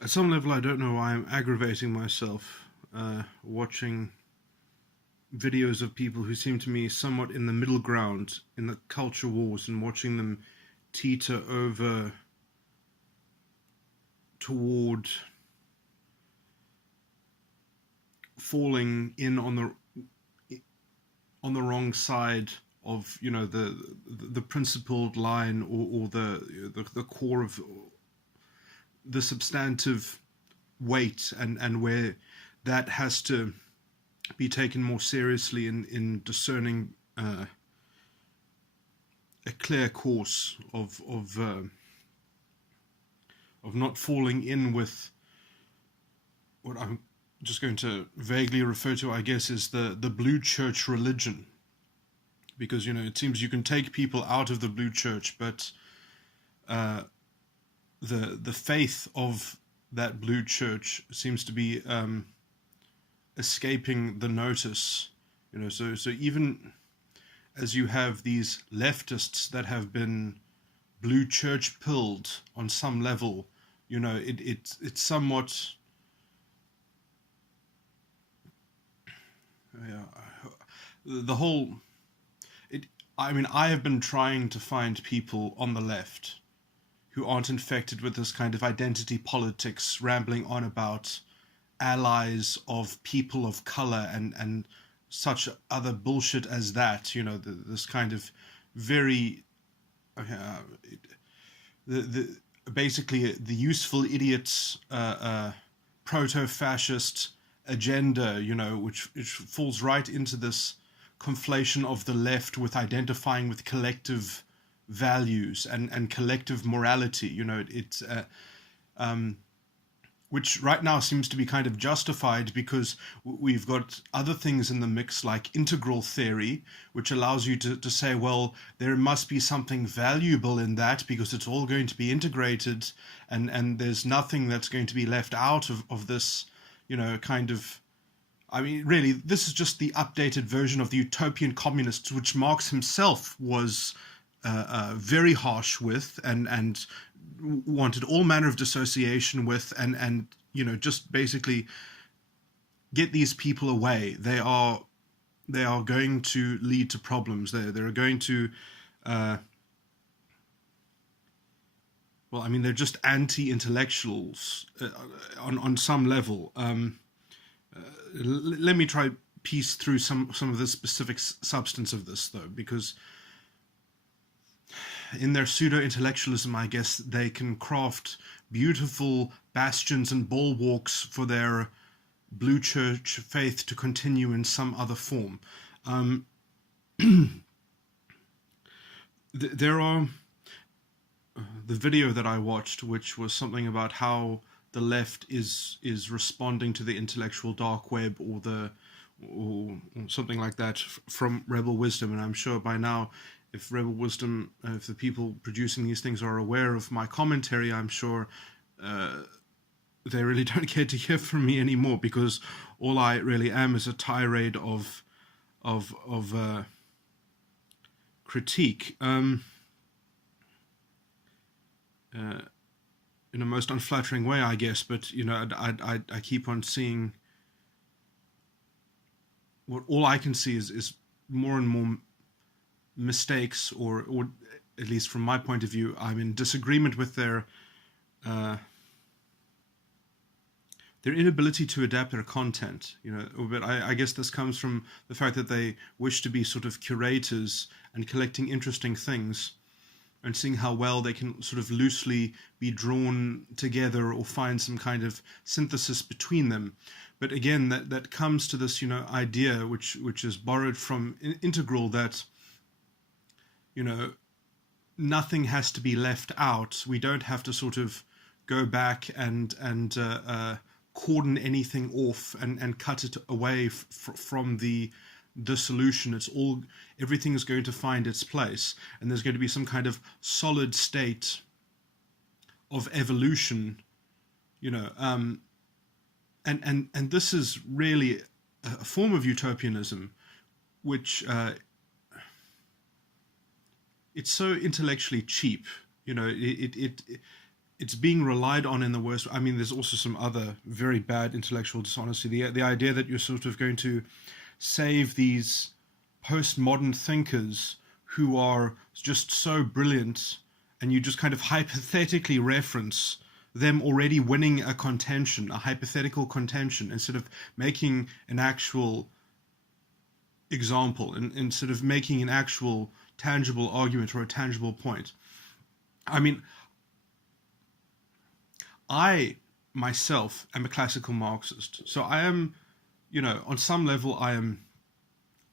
At some level, I don't know why I'm aggravating myself watching videos of people who seem to me somewhat in the middle ground in the culture wars and watching them teeter over toward falling in on the wrong side of the principled line, or the core of the substantive weight, and where that has to be taken more seriously in discerning a clear course of not falling in with what I'm just going to vaguely refer to, I guess, is the blue church religion. Because it seems you can take people out of the blue church, but the faith of that blue church seems to be escaping the notice. So even as you have these leftists that have been blue church pilled on some level, it's somewhat, yeah, the whole I mean, I have been trying to find people on the left who aren't infected with this kind of identity politics, rambling on about allies of people of color and such other bullshit as that. This kind of very the basically the useful idiots proto-fascist agenda, which falls right into this conflation of the left with identifying with collective values and collective morality. It's which right now seems to be kind of justified because we've got other things in the mix, like integral theory, which allows you to say, well, there must be something valuable in that because it's all going to be integrated, and there's nothing that's going to be left out of this, kind of. I mean, really, this is just the updated version of the utopian communists, which Marx himself was very harsh with, and wanted all manner of dissociation with, and just basically get these people away. They are going to lead to problems. They're going to well, I mean, they're just anti-intellectuals on some level. Let me try piece through some of the specific substance of this, though, because in their pseudo-intellectualism, I guess, they can craft beautiful bastions and bulwarks for their blue church faith to continue in some other form. There are the video that I watched, which was something about how the left is responding to the intellectual dark web, or something like that, from Rebel Wisdom. And I'm sure by now, if Rebel Wisdom, if the people producing these things are aware of my commentary, I'm sure they really don't care to hear from me anymore, because all I really am is a tirade of critique. In a most unflattering way, I guess, but I keep on seeing what all I can see is more and more mistakes, or at least from my point of view, I'm in disagreement with their inability to adapt their content. But I guess this comes from the fact that they wish to be sort of curators and collecting interesting things, and seeing how well they can sort of loosely be drawn together or find some kind of synthesis between them. But again, that comes to this, idea which is borrowed from Integral, that, nothing has to be left out. We don't have to sort of go back and cordon anything off and cut it away from the solution. Everything is going to find its place, and there's going to be some kind of solid state of evolution, and this is really a form of utopianism, which it's so intellectually cheap. it's being relied on in the worst. I mean, there's also some other very bad intellectual dishonesty. The idea that you're sort of going to save these postmodern thinkers who are just so brilliant, and you just kind of hypothetically reference them already winning a contention, a hypothetical contention, instead of making an actual example, and instead of making an actual tangible argument or a tangible point. I mean, I myself am a classical Marxist, so I am, on some level, I am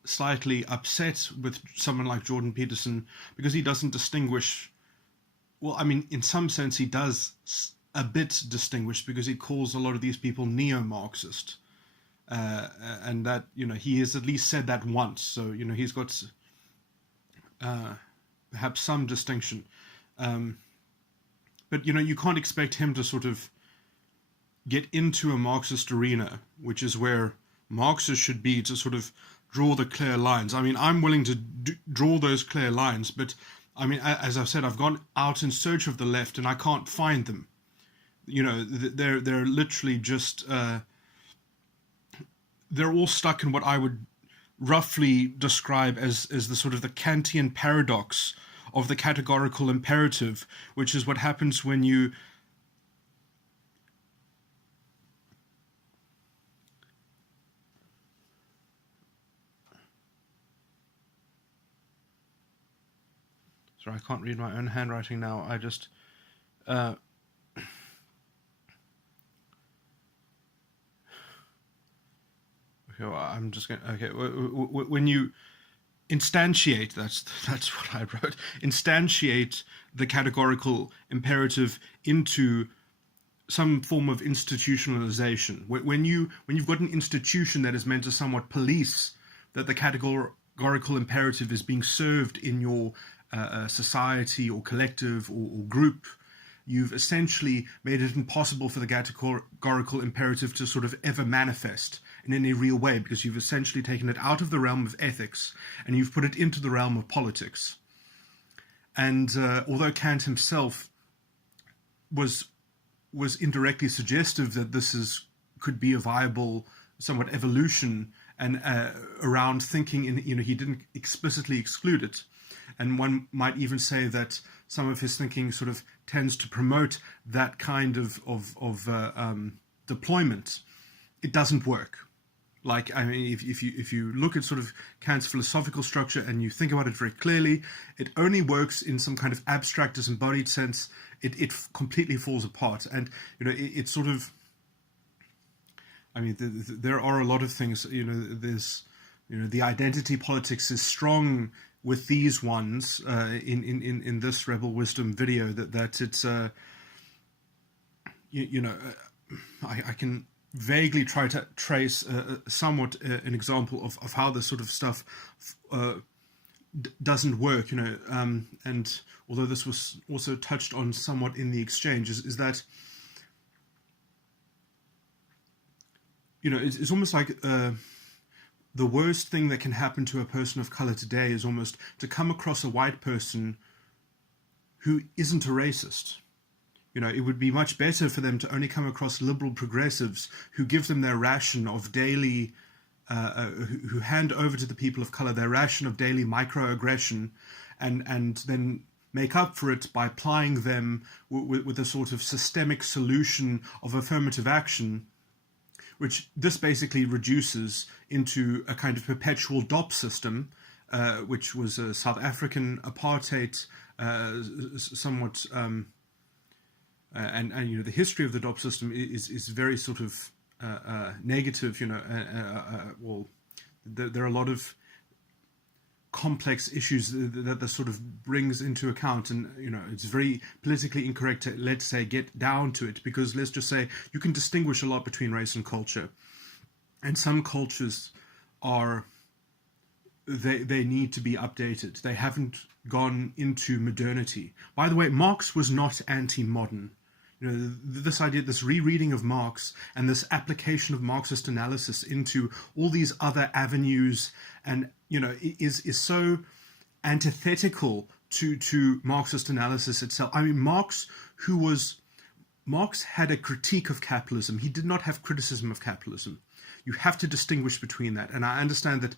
slightly upset with someone like Jordan Peterson because he doesn't distinguish. Well, I mean, in some sense, he does a bit distinguish because he calls a lot of these people neo-Marxist, and that he has at least said that once. So he's got perhaps some distinction, but you can't expect him to sort of get into a Marxist arena, which is where Marxists should be, to sort of draw the clear lines. I mean, I'm willing to draw those clear lines, but I mean, as I've said, I've gone out in search of the left and I can't find them. They're literally just they're all stuck in what I would roughly describe as the sort of the Kantian paradox of the categorical imperative, which is what happens when you sorry, I can't read my own handwriting now. I just okay, well, I'm just going. Okay, when you instantiate, that's what I wrote. Instantiate the categorical imperative into some form of institutionalization. When you've got an institution that is meant to somewhat police that the categorical imperative is being served in your society or collective or group, you've essentially made it impossible for the categorical imperative to sort of ever manifest in any real way, because you've essentially taken it out of the realm of ethics and you've put it into the realm of politics. And although Kant himself was indirectly suggestive that this could be a viable, somewhat evolution and around thinking, he didn't explicitly exclude it. And one might even say that some of his thinking sort of tends to promote that kind of deployment. It doesn't work. Like, I mean, if you look at sort of Kant's philosophical structure and you think about it very clearly, it only works in some kind of abstract, disembodied sense. It completely falls apart. And it sort of, I mean, there are a lot of things. There's the identity politics is strong with these ones in this Rebel Wisdom video, that it's I can vaguely try to trace somewhat an example of how this sort of stuff doesn't work, and although this was also touched on somewhat in the exchange, is that it's almost like the worst thing that can happen to a person of color today is almost to come across a white person who isn't a racist. It would be much better for them to only come across liberal progressives who give them their ration of daily, who hand over to the people of color their ration of daily microaggression, and then make up for it by plying them with a sort of systemic solution of affirmative action, which this basically reduces into a kind of perpetual DOP system, which was a South African apartheid, somewhat, and the history of the DOP system is very sort of negative. Well, there are a lot of complex issues that this sort of brings into account, and it's very politically incorrect to, let's say, get down to it, because let's just say you can distinguish a lot between race and culture, and some cultures are they need to be updated. They haven't gone into modernity. By the way, Marx was not anti-modern. This idea, this rereading of Marx and this application of Marxist analysis into all these other avenues, and is so antithetical to Marxist analysis itself. I mean, Marx, who was Marx had a critique of capitalism. He did not have criticism of capitalism. You have to distinguish between that. And I understand that,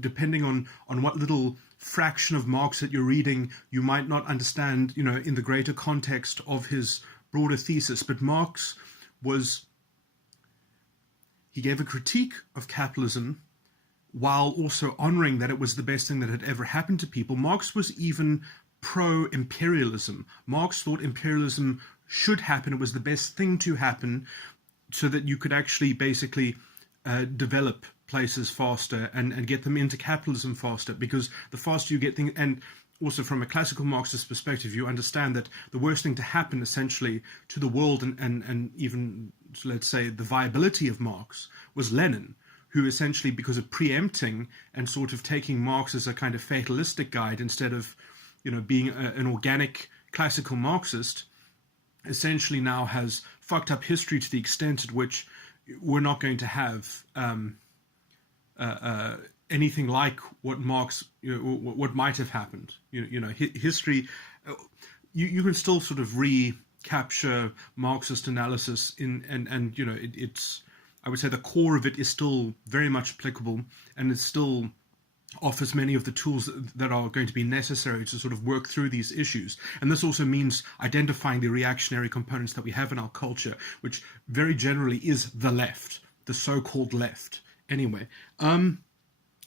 depending on what little fraction of Marx that you're reading, you might not understand, in the greater context of his broader thesis. But Marx he gave a critique of capitalism while also honoring that it was the best thing that had ever happened to people. Marx was even pro-imperialism. Marx thought imperialism should happen. It was the best thing to happen so that you could actually basically develop places faster and get them into capitalism faster, because the faster you get things, and also from a classical Marxist perspective, you understand that the worst thing to happen essentially to the world and even, let's say, the viability of Marx was Lenin, who essentially, because of preempting and sort of taking Marx as a kind of fatalistic guide instead of, being an organic classical Marxist, essentially now has fucked up history to the extent at which we're not going to have anything like what Marx, what might have happened. History. You can still sort of recapture Marxist analysis it's. I would say the core of it is still very much applicable, and it still offers many of the tools that are going to be necessary to sort of work through these issues. And this also means identifying the reactionary components that we have in our culture, which very generally is the left, the so-called left. Anyway,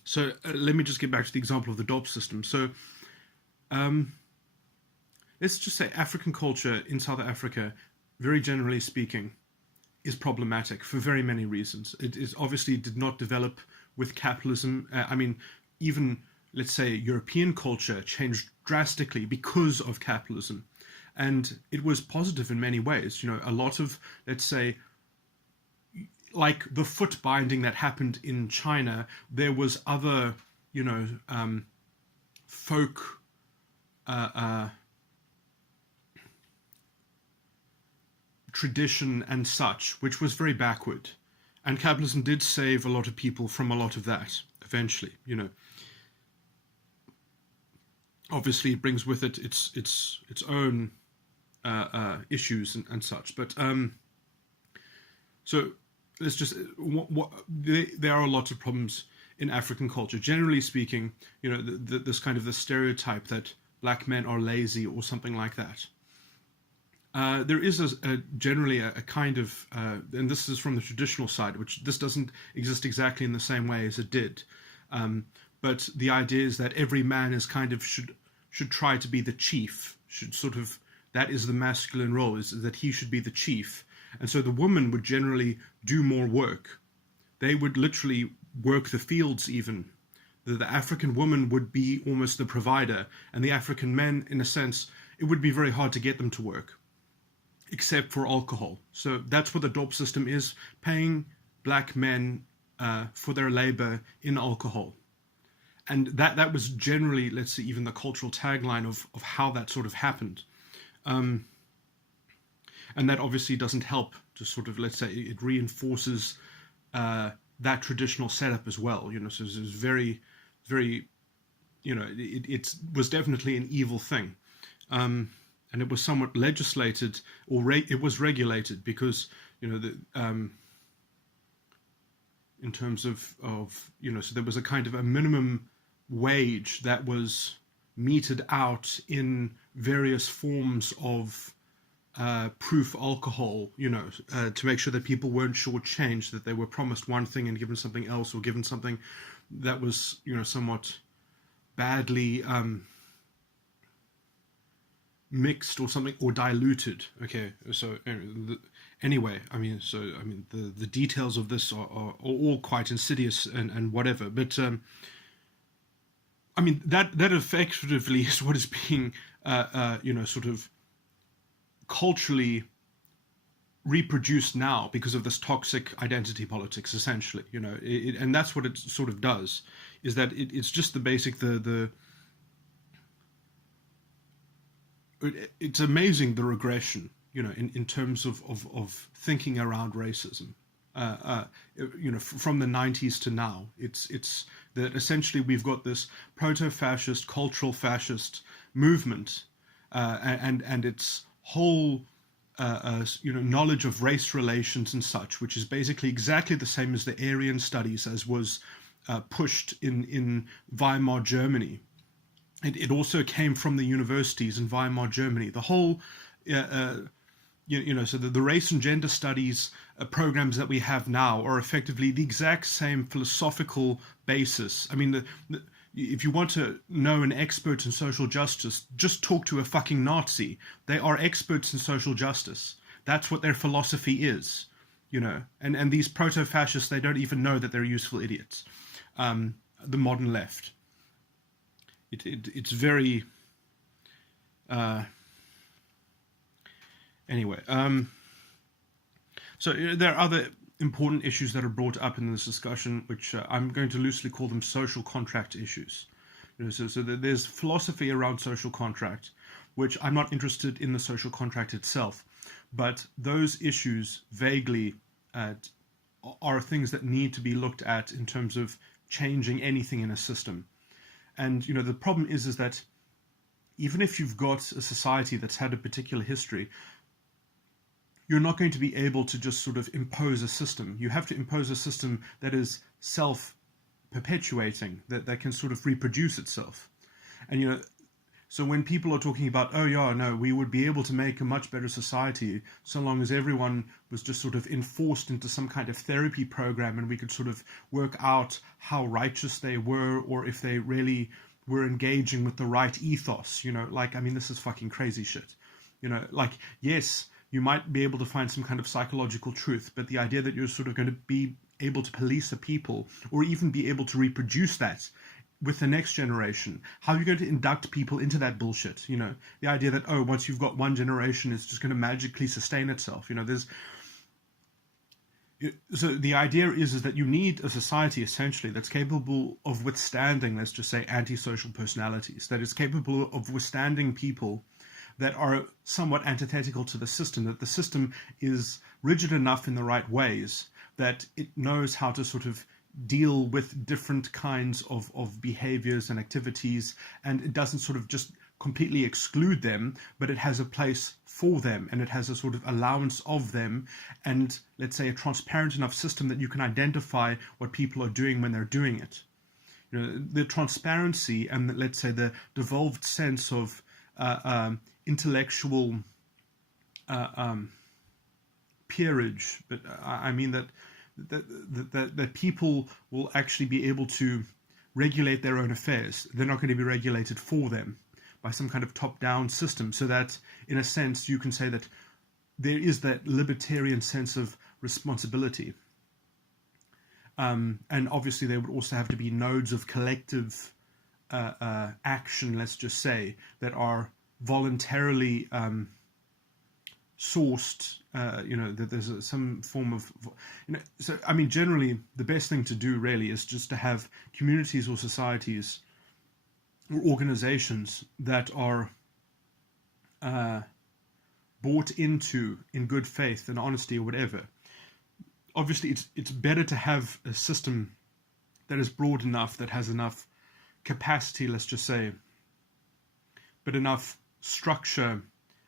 so let me just get back to the example of the DOP system. So let's just say African culture in South Africa, very generally speaking, is problematic for very many reasons. It is obviously did not develop with capitalism. Even, let's say, European culture changed drastically because of capitalism. And it was positive in many ways. A lot of, let's say, like the foot binding that happened in China, there was other, folk tradition and such, which was very backward. And capitalism did save a lot of people from a lot of that, eventually, Obviously, it brings with it its own issues and such. But so let's just there are lots of problems in African culture. Generally speaking, this kind of the stereotype that black men are lazy or something like that. There is generally a kind of, and this is from the traditional side, which this doesn't exist exactly in the same way as it did. But the idea is that every man is kind of should try to be the chief, should sort of, that is the masculine role, is that he should be the chief. And so the woman would generally do more work. They would literally work the fields even. The African woman would be almost the provider, and the African men, in a sense, it would be very hard to get them to work, except for alcohol. So that's what the DOP system is, paying black men for their labor in alcohol. And that was generally, let's say, even the cultural tagline of how that sort of happened. And that obviously doesn't help to sort of, let's say, it reinforces that traditional setup as well. So it's very, very, it was definitely an evil thing. And it was somewhat legislated, or it was regulated, because in terms of so there was a kind of a minimum wage that was meted out in various forms of proof alcohol, to make sure that people weren't shortchanged, that they were promised one thing and given something else, or given something that was somewhat badly mixed or something, or diluted. Okay, so anyway, the details of this are all quite insidious and whatever, but that effectively is what is being sort of culturally reproduced now because of this toxic identity politics, essentially. And that's what it sort of does, is that it's just the basic it's amazing the regression, in terms of thinking around racism, from the 90s to now. It's that essentially we've got this proto-fascist, cultural fascist movement, and its whole knowledge of race relations and such, which is basically exactly the same as the Aryan studies as was pushed in Weimar Germany. It also came from the universities in Weimar Germany. The whole so the race and gender studies programs that we have now are effectively the exact same philosophical basis. I mean, if you want to know an expert in social justice, just talk to a fucking Nazi. They are experts in social justice. That's what their philosophy is, And these proto-fascists, they don't even know that they're useful idiots. The modern left. It's very... Anyway, so there are other important issues that are brought up in this discussion, which I'm going to loosely call them social contract issues. So there's philosophy around social contract, which I'm not interested in the social contract itself, but those issues vaguely are things that need to be looked at in terms of changing anything in a system. And the problem is that even if you've got a society that's had a particular history, you're not going to be able to just sort of impose a system. You have to impose a system that is self-perpetuating, that can sort of reproduce itself. And, so when people are talking about, oh yeah, no, we would be able to make a much better society so long as everyone was just sort of enforced into some kind of therapy program and we could sort of work out how righteous they were or if they really were engaging with the right ethos, this is fucking crazy shit. Yes, you might be able to find some kind of psychological truth, but the idea that you're sort of going to be able to police a people or even be able to reproduce that with the next generation, how are you going to induct people into that bullshit? The idea that, once you've got one generation, it's just going to magically sustain itself. So the idea is that you need a society essentially that's capable of withstanding, let's just say, antisocial personalities, that is capable of withstanding people that are somewhat antithetical to the system, that the system is rigid enough in the right ways, that it knows how to sort of deal with different kinds of behaviors and activities, and it doesn't sort of just completely exclude them, but it has a place for them, and it has a sort of allowance of them, and let's say a transparent enough system that you can identify what people are doing when they're doing it. The transparency and, let's say, the devolved sense of intellectual peerage, but I mean that people will actually be able to regulate their own affairs. They're not going to be regulated for them by some kind of top-down system, so that, in a sense, you can say that there is that libertarian sense of responsibility. And obviously there would also have to be nodes of collective action, let's just say, that are voluntarily sourced, that there's some form of, so I mean, generally the best thing to do really is just to have communities or societies or organizations that are bought into in good faith and honesty or whatever. Obviously it's better to have a system that is broad enough, that has enough capacity, let's just say, but enough structure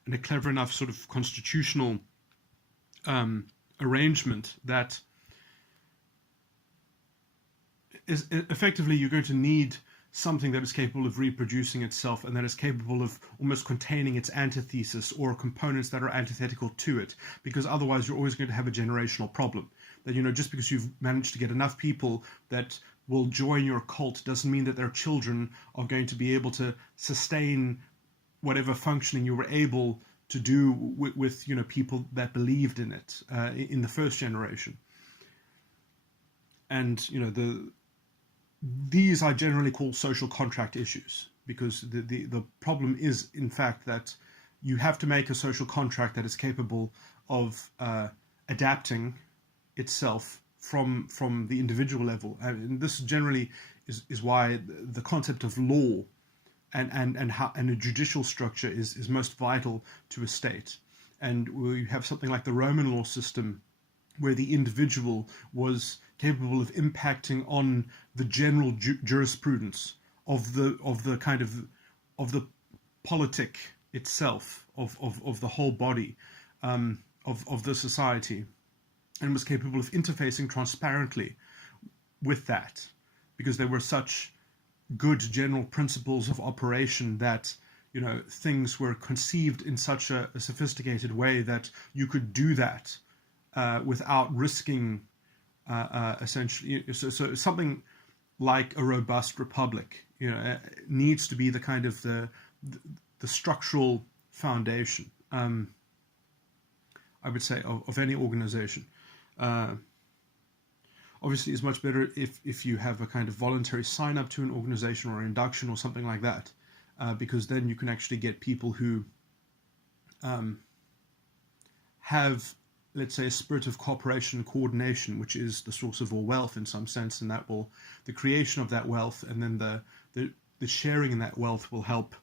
and a clever enough sort of constitutional arrangement that is effectively, you're going to need something that is capable of reproducing itself and that is capable of almost containing its antithesis or components that are antithetical to it, because otherwise you're always going to have a generational problem. That, just because you've managed to get enough people that will join your cult doesn't mean that their children are going to be able to sustain whatever functioning you were able to do with people that believed in it in the first generation. And these I generally call social contract issues, because the problem is, in fact, that you have to make a social contract that is capable of adapting itself from the individual level. And this generally is why the concept of law and a judicial structure is most vital to a state. And we have something like the Roman law system, where the individual was capable of impacting on the general jurisprudence of the politic itself of the whole body, of the society, and was capable of interfacing transparently with that, because there were such good general principles of operation that things were conceived in such a sophisticated way that you could do that without risking essentially. So something like a robust republic, needs to be the kind of the structural foundation, I would say, of any organization. Obviously, it's much better if you have a kind of voluntary sign up to an organization or induction or something like that, because then you can actually get people who have, let's say, a spirit of cooperation and coordination, which is the source of all wealth in some sense, and that will, the creation of that wealth and then the sharing in that wealth will help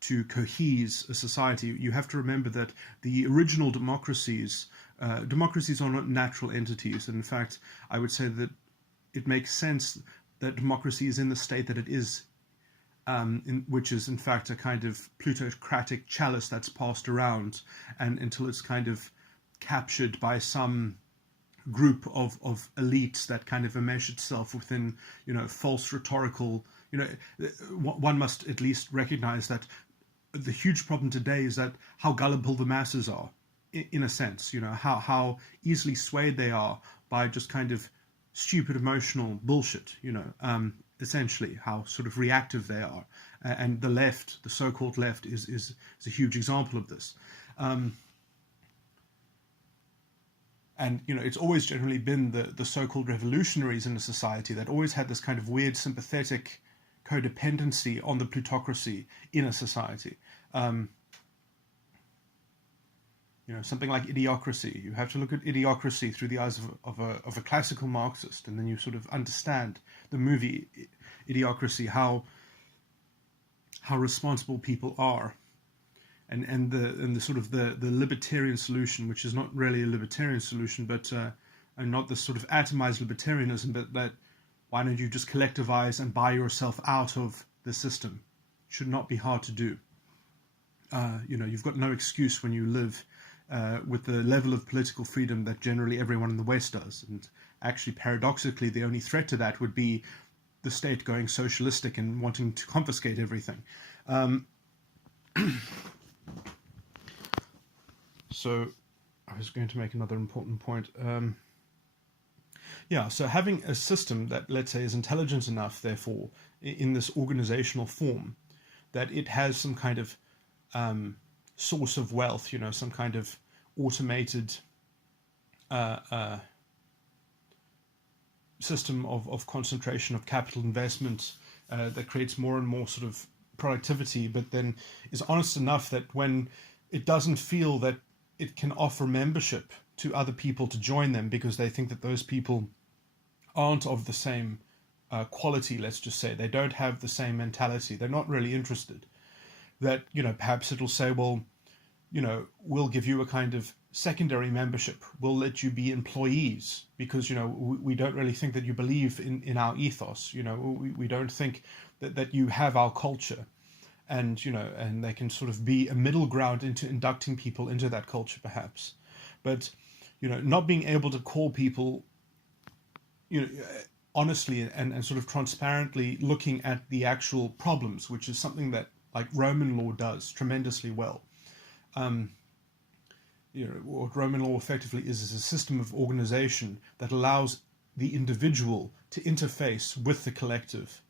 to cohese a society. You have to remember that the original democracies are not natural entities. And in fact, I would say that it makes sense that democracy is in the state that it is, which is in fact a kind of plutocratic chalice that's passed around, and until it's kind of captured by some group of elites that kind of enmesh itself within, false rhetorical, one must at least recognize that the huge problem today is that how gullible the masses are, in a sense, how easily swayed they are by just kind of stupid emotional bullshit, essentially how sort of reactive they are. And the left, the so-called left, is a huge example of this. And, it's always generally been the so-called revolutionaries in a society that always had this kind of weird sympathetic codependency on the plutocracy in a society. Something like Idiocracy. You have to look at Idiocracy through the eyes of a classical Marxist, and then you sort of understand the movie Idiocracy, how responsible people are. And the sort of the libertarian solution, which is not really a libertarian solution, but and not this sort of atomized libertarianism, but that why don't you just collectivize and buy yourself out of the system? Should not be hard to do. You've got no excuse when you live with the level of political freedom that generally everyone in the West does. And actually, paradoxically, the only threat to that would be the state going socialistic and wanting to confiscate everything. So I was going to make another important point. So having a system that, let's say, is intelligent enough, therefore, in this organizational form, that it has some kind of source of wealth, some kind of automated system of concentration of capital investment that creates more and more sort of productivity, but then is honest enough that when it doesn't feel that it can offer membership to other people to join them because they think that those people aren't of the same quality, let's just say, they don't have the same mentality, they're not really interested, that, perhaps it'll say, well, we'll give you a kind of secondary membership, we'll let you be employees because, we don't really think that you believe in our ethos, we don't think that you have our culture. And, and they can sort of be a middle ground into inducting people into that culture, perhaps. But, not being able to call people, honestly and sort of transparently looking at the actual problems, which is something that, like, Roman law does tremendously well. What Roman law effectively is a system of organization that allows the individual to interface with the collective.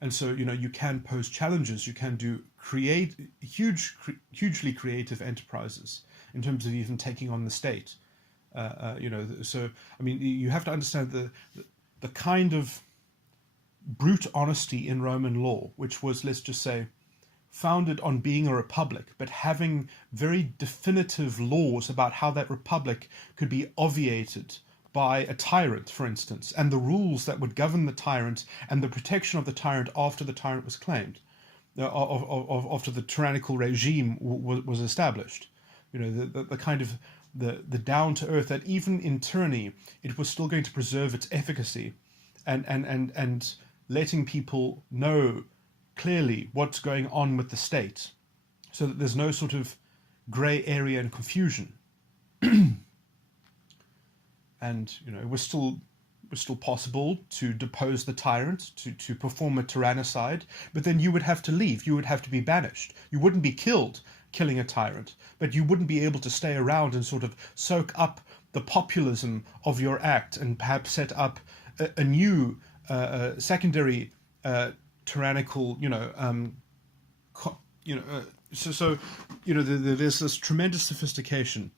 And so, you can pose challenges, you can create hugely creative enterprises in terms of even taking on the state. So, I mean, you have to understand the kind of brute honesty in Roman law, which was, let's just say, founded on being a republic, but having very definitive laws about how that republic could be obviated by a tyrant, for instance, and the rules that would govern the tyrant and the protection of the tyrant after the tyrant was claimed, after the tyrannical regime was established. The kind of the down to earth that even in tyranny it was still going to preserve its efficacy, and letting people know clearly what's going on with the state, so that there's no sort of grey area and confusion. And it was still possible to depose the tyrant, to perform a tyrannicide, but then you would have to leave. You would have to be banished. You wouldn't be killed killing a tyrant, but you wouldn't be able to stay around and sort of soak up the populism of your act and perhaps set up a new secondary tyrannical, there's this tremendous sophistication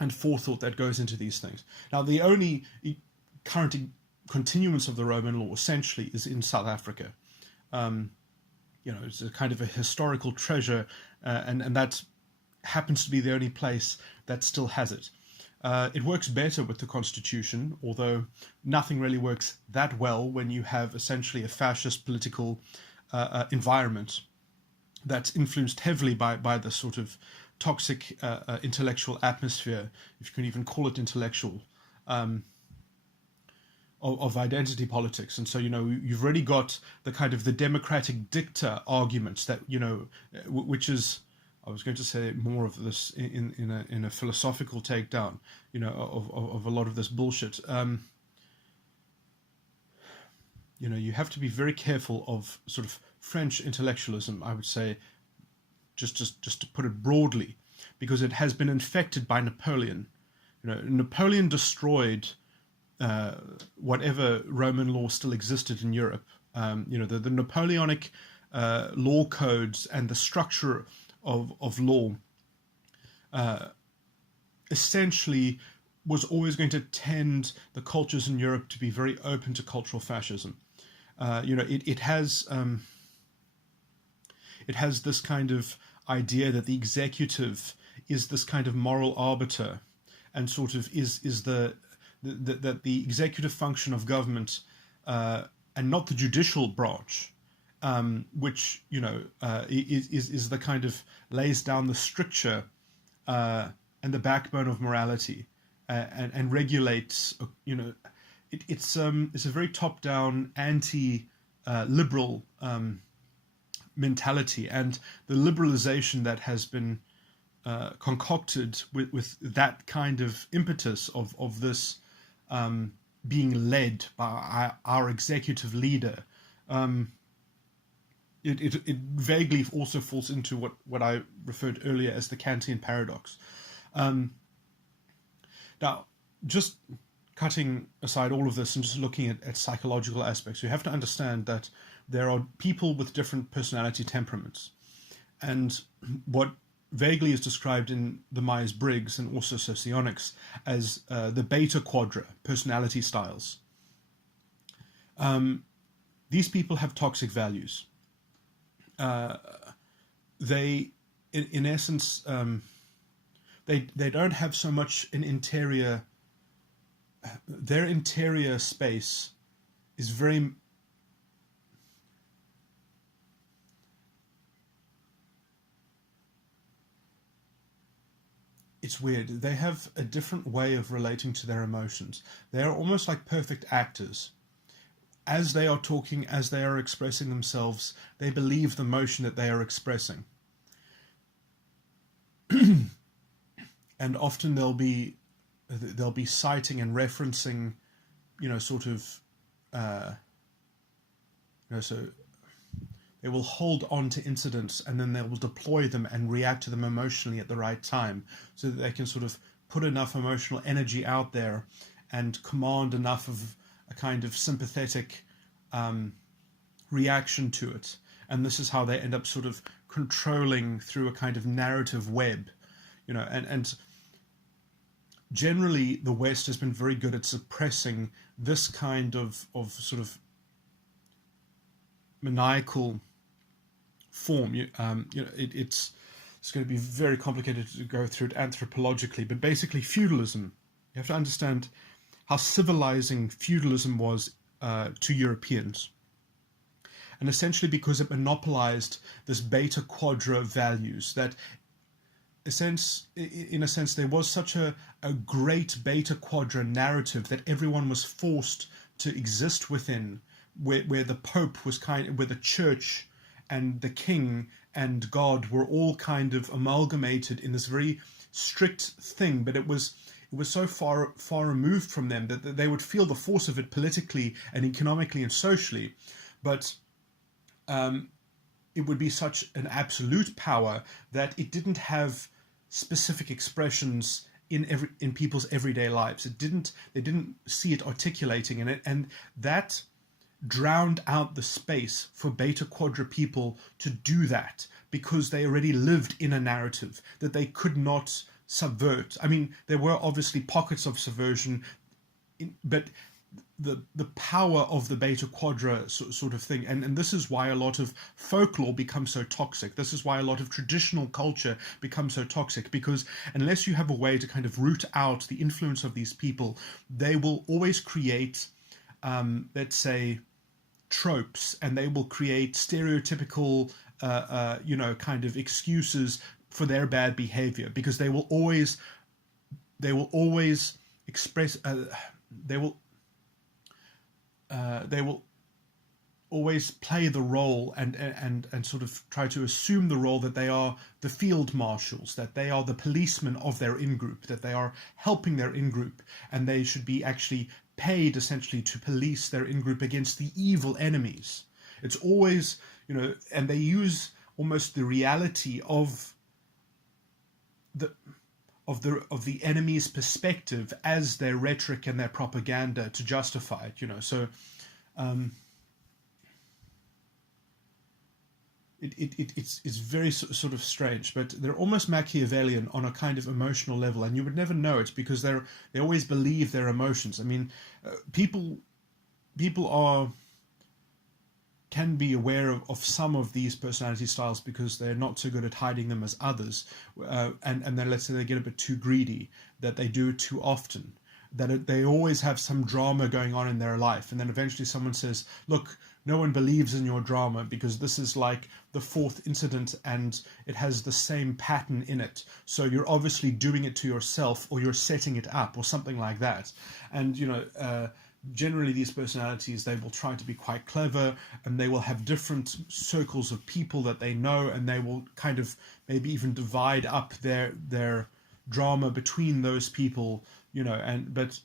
and forethought that goes into these things. Now, the only current continuance of the Roman law essentially is in South Africa. It's a kind of a historical treasure, and that happens to be the only place that still has it. It works better with the constitution, although nothing really works that well when you have essentially a fascist political environment that's influenced heavily by the sort of toxic intellectual atmosphere, if you can even call it intellectual, of identity politics. And so, you've already got the kind of the democratic dicta arguments that, which is, I was going to say more of this in a philosophical takedown, of a lot of this bullshit. You have to be very careful of sort of French intellectualism, I would say, just to put it broadly, because it has been infected by Napoleon. Napoleon destroyed whatever Roman law still existed in Europe. The Napoleonic law codes and the structure of law essentially was always going to tend the cultures in Europe to be very open to cultural fascism. It has this kind of idea that the executive is this kind of moral arbiter, and sort of is that the executive function of government, and not the judicial branch, which is the kind of lays down the stricture and the backbone of morality, and regulates. It's a very top-down, anti-liberal mentality, and the liberalization that has been concocted with that kind of impetus of this being led by our executive leader. It vaguely also falls into what I referred earlier as the Kantian paradox. Now, just cutting aside all of this and just looking at psychological aspects, you have to understand that there are people with different personality temperaments. And what vaguely is described in the Myers-Briggs and also socionics as the beta quadra personality styles. These people have toxic values. They, in essence, they don't have so much an interior. Their interior space is very. It's weird. They have a different way of relating to their emotions. They are almost like perfect actors. As they are talking, as they are expressing themselves, they believe the emotion that they are expressing. And often they'll be citing and referencing, so they will hold on to incidents and then they will deploy them and react to them emotionally at the right time, so that they can sort of put enough emotional energy out there and command enough of a kind of sympathetic reaction to it. And this is how they end up sort of controlling through a kind of narrative web, and generally the West has been very good at suppressing this kind of sort of maniacal form. It's going to be very complicated to go through it anthropologically, but basically feudalism, you have to understand how civilizing feudalism was to Europeans. And essentially because it monopolized this beta quadra values, that in a sense there was such a great beta quadra narrative that everyone was forced to exist within, where the Pope was where the church and the king and God were all kind of amalgamated in this very strict thing, but it was so far removed from them that they would feel the force of it politically and economically and socially, but it would be such an absolute power that it didn't have specific expressions in people's everyday lives. They didn't see it articulating in it, and that drowned out the space for beta quadra people to do that, because they already lived in a narrative that they could not subvert. I mean, there were obviously pockets of subversion, but the power of the beta quadra sort of thing, and this is why a lot of folklore becomes so toxic. This is why a lot of traditional culture becomes so toxic, because unless you have a way to kind of root out the influence of these people, they will always create, let's say, tropes, and they will create stereotypical, kind of excuses for their bad behavior, because they will always express, they will always play the role and sort of try to assume the role that they are the field marshals, that they are the policemen of their in-group, that they are helping their in-group, and they should be actually paid essentially to police their in-group against the evil enemies. It's always, and they use almost the reality of the enemy's perspective as their rhetoric and their propaganda to justify it. So it's very sort of strange, but they're almost Machiavellian on a kind of emotional level, and you would never know it because they always believe their emotions. I mean, people can be aware of some of these personality styles because they're not so good at hiding them as others, and then let's say they get a bit too greedy, that they do it too often, that they always have some drama going on in their life, and then eventually someone says, look, no one believes in your drama because this is like the fourth incident and it has the same pattern in it, so you're obviously doing it to yourself, or you're setting it up, or something like that. And generally these personalities, they will try to be quite clever, and they will have different circles of people that they know, and they will kind of maybe even divide up their drama between those people, but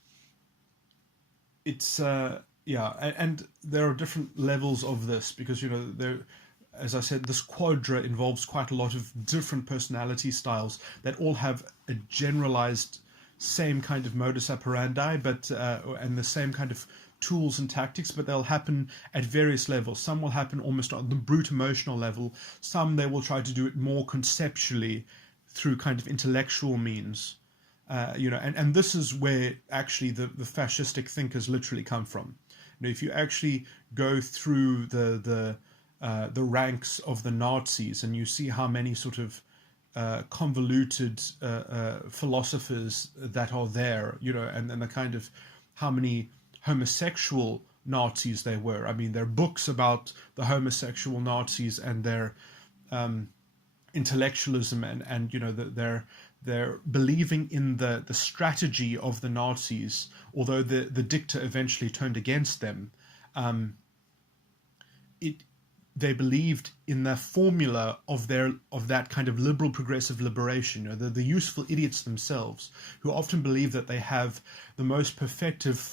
it's and there are different levels of this, because there, as I said, this quadra involves quite a lot of different personality styles that all have a generalized same kind of modus operandi, but and the same kind of tools and tactics, but they'll happen at various levels. Some will happen almost on the brute emotional level. Some they will try to do it more conceptually through kind of intellectual means. And this is where actually the fascistic thinkers literally come from. If you actually go through the ranks of the Nazis, and you see how many sort of convoluted philosophers that are there, and the kind of how many homosexual Nazis there were. I mean, there are books about the homosexual Nazis and their intellectualism, and they're believing in the strategy of the Nazis, although the dictator eventually turned against them. They believed in the formula of that kind of liberal progressive liberation. The useful idiots themselves, who often believe that they have the most perfected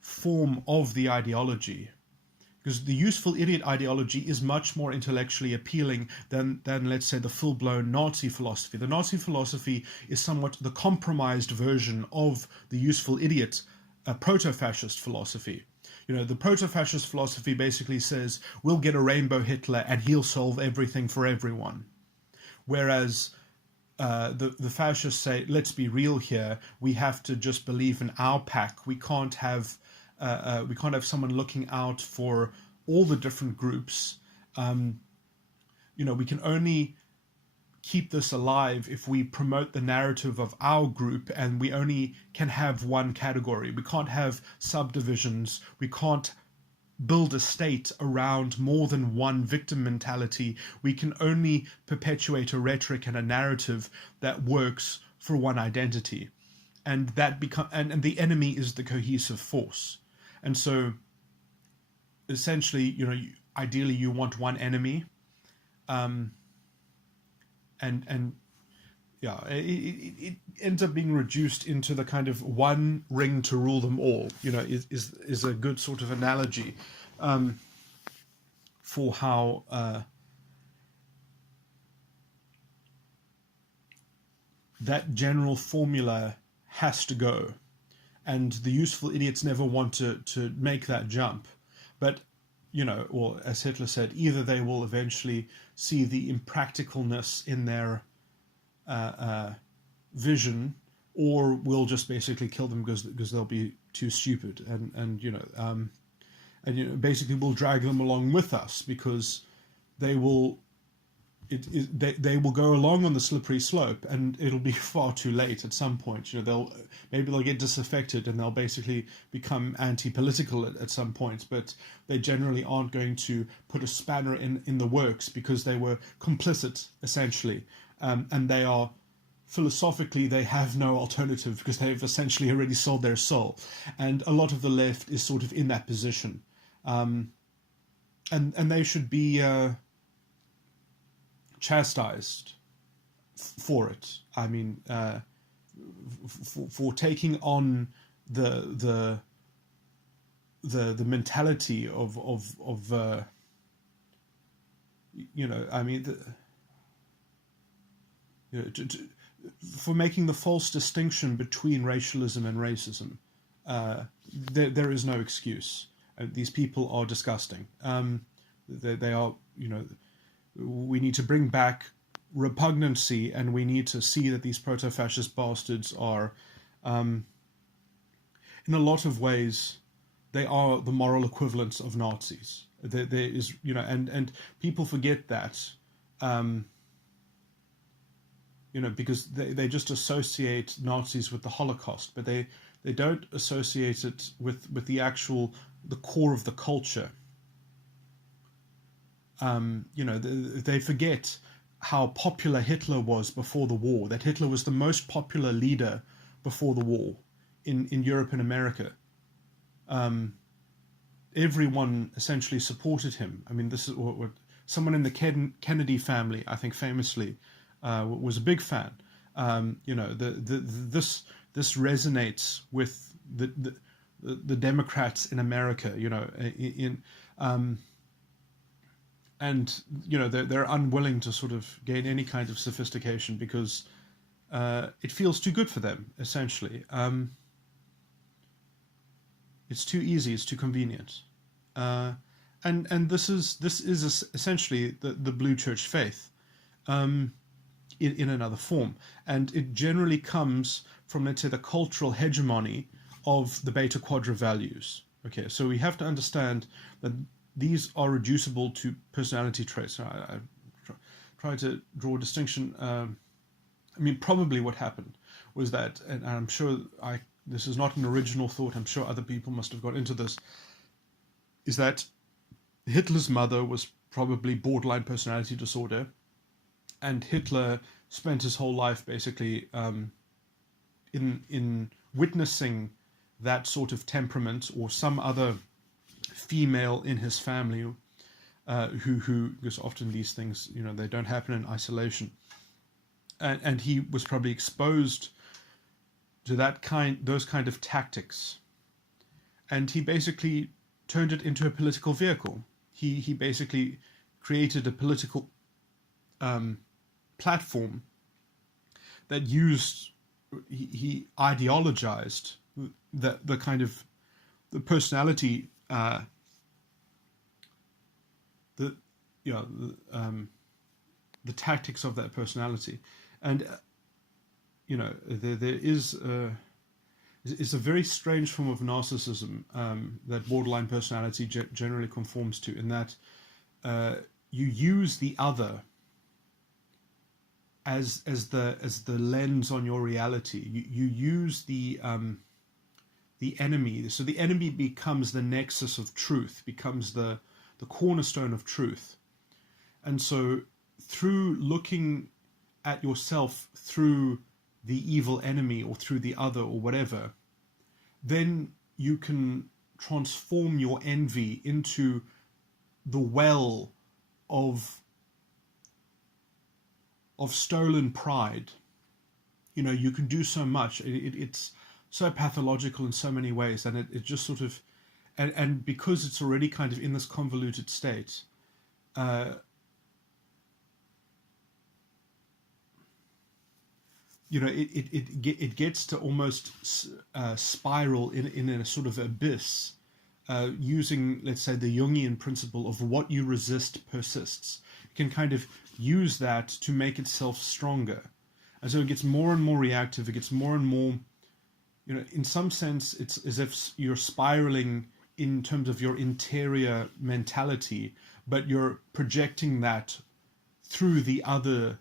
form of the ideology. Because the useful idiot ideology is much more intellectually appealing than let's say, the full-blown Nazi philosophy. The Nazi philosophy is somewhat the compromised version of the useful idiot proto-fascist philosophy. The proto-fascist philosophy basically says, we'll get a rainbow Hitler and he'll solve everything for everyone. Whereas the fascists say, let's be real here, we have to just believe in our pack. We can't have someone looking out for all the different groups. We can only keep this alive if we promote the narrative of our group, and we only can have one category. We can't have subdivisions. We can't build a state around more than one victim mentality. We can only perpetuate a rhetoric and a narrative that works for one identity, and and the enemy is the cohesive force. And so essentially, ideally you want one enemy, and yeah, it ends up being reduced into the kind of one ring to rule them all. Is a good sort of analogy for how that general formula has to go, and the useful idiots never want to make that jump. But or as Hitler said, either they will eventually see the impracticalness in their vision, or we'll just basically kill them because they'll be too stupid, and basically we'll drag them along with us because they will. They will go along on the slippery slope, and it'll be far too late at some point. They'll get disaffected and they'll basically become anti-political at some point, but they generally aren't going to put a spanner in the works because they were complicit essentially, and they are philosophically they have no alternative because they've essentially already sold their soul, and a lot of the left is sort of in that position, and they should be chastised for it. I mean, for taking on the mentality of I mean, for making the false distinction between racialism and racism. There is no excuse. These people are disgusting. They are, we need to bring back repugnancy, and we need to see that these proto-fascist bastards are, in a lot of ways, they are the moral equivalents of Nazis. There is, and people forget that, because they just associate Nazis with the Holocaust, but they don't associate it with the core of the culture. They forget how popular Hitler was before the war, that Hitler was the most popular leader before the war in Europe and America. Everyone essentially supported him. I mean, this is what someone in the Kennedy family, I think famously, was a big fan. This resonates with the Democrats in America, and they're unwilling to sort of gain any kind of sophistication because it feels too good for them. Essentially, it's too easy, it's too convenient, and this is essentially the Blue Church faith, in another form, and it generally comes from, let's say, the cultural hegemony of the Beta Quadra values. Okay, so we have to understand that these are reducible to personality traits. I try to draw a distinction. I mean, probably what happened was that, and I'm sure this is not an original thought, I'm sure other people must have got into this, is that Hitler's mother was probably borderline personality disorder, and Hitler spent his whole life basically in witnessing that sort of temperament, or some other female in his family who because often these things, they don't happen in isolation, and he was probably exposed to those kind of tactics, and he basically turned it into a political vehicle. He basically created a political platform that he ideologized the kind of the personality, the tactics of that personality, and there is a very strange form of narcissism that borderline personality generally conforms to, in that you use the other as the lens on your reality. You use the enemy. So the enemy becomes the nexus of truth, becomes the cornerstone of truth. And so through looking at yourself through the evil enemy or through the other or whatever, then you can transform your envy into the well of stolen pride. You can do so much. It's so pathological in so many ways, and it just sort of, and because it's already kind of in this convoluted state, it gets to almost spiral in a sort of abyss, using, let's say, the Jungian principle of what you resist persists. It can kind of use that to make itself stronger. And so it gets more and more reactive. It gets more and more, in some sense, it's as if you're spiraling in terms of your interior mentality, but you're projecting that through the other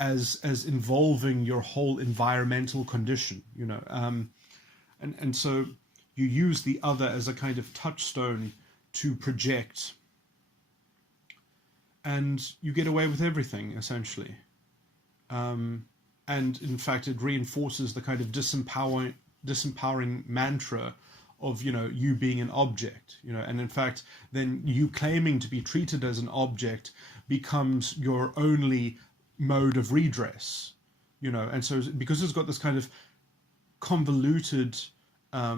as involving your whole environmental condition, and so you use the other as a kind of touchstone to project, and you get away with everything, essentially. And in fact, it reinforces the kind of disempowering mantra of, you being an object, and in fact, then you claiming to be treated as an object becomes your only mode of redress, and so because it's got this kind of convoluted, I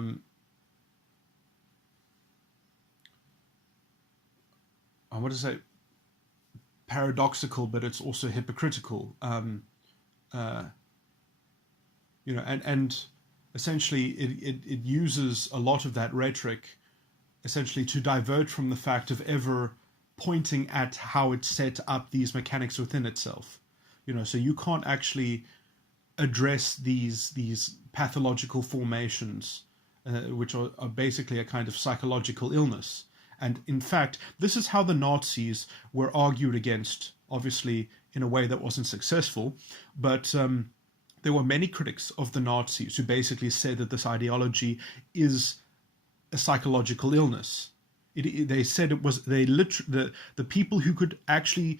want to say paradoxical, but it's also hypocritical, and essentially it uses a lot of that rhetoric essentially to divert from the fact of ever pointing at how it set up these mechanics within itself. So you can't actually address these pathological formations, which are basically a kind of psychological illness. And in fact, this is how the Nazis were argued against, obviously in a way that wasn't successful, but there were many critics of the Nazis who basically said that this ideology is a psychological illness. They said it was, the people who could actually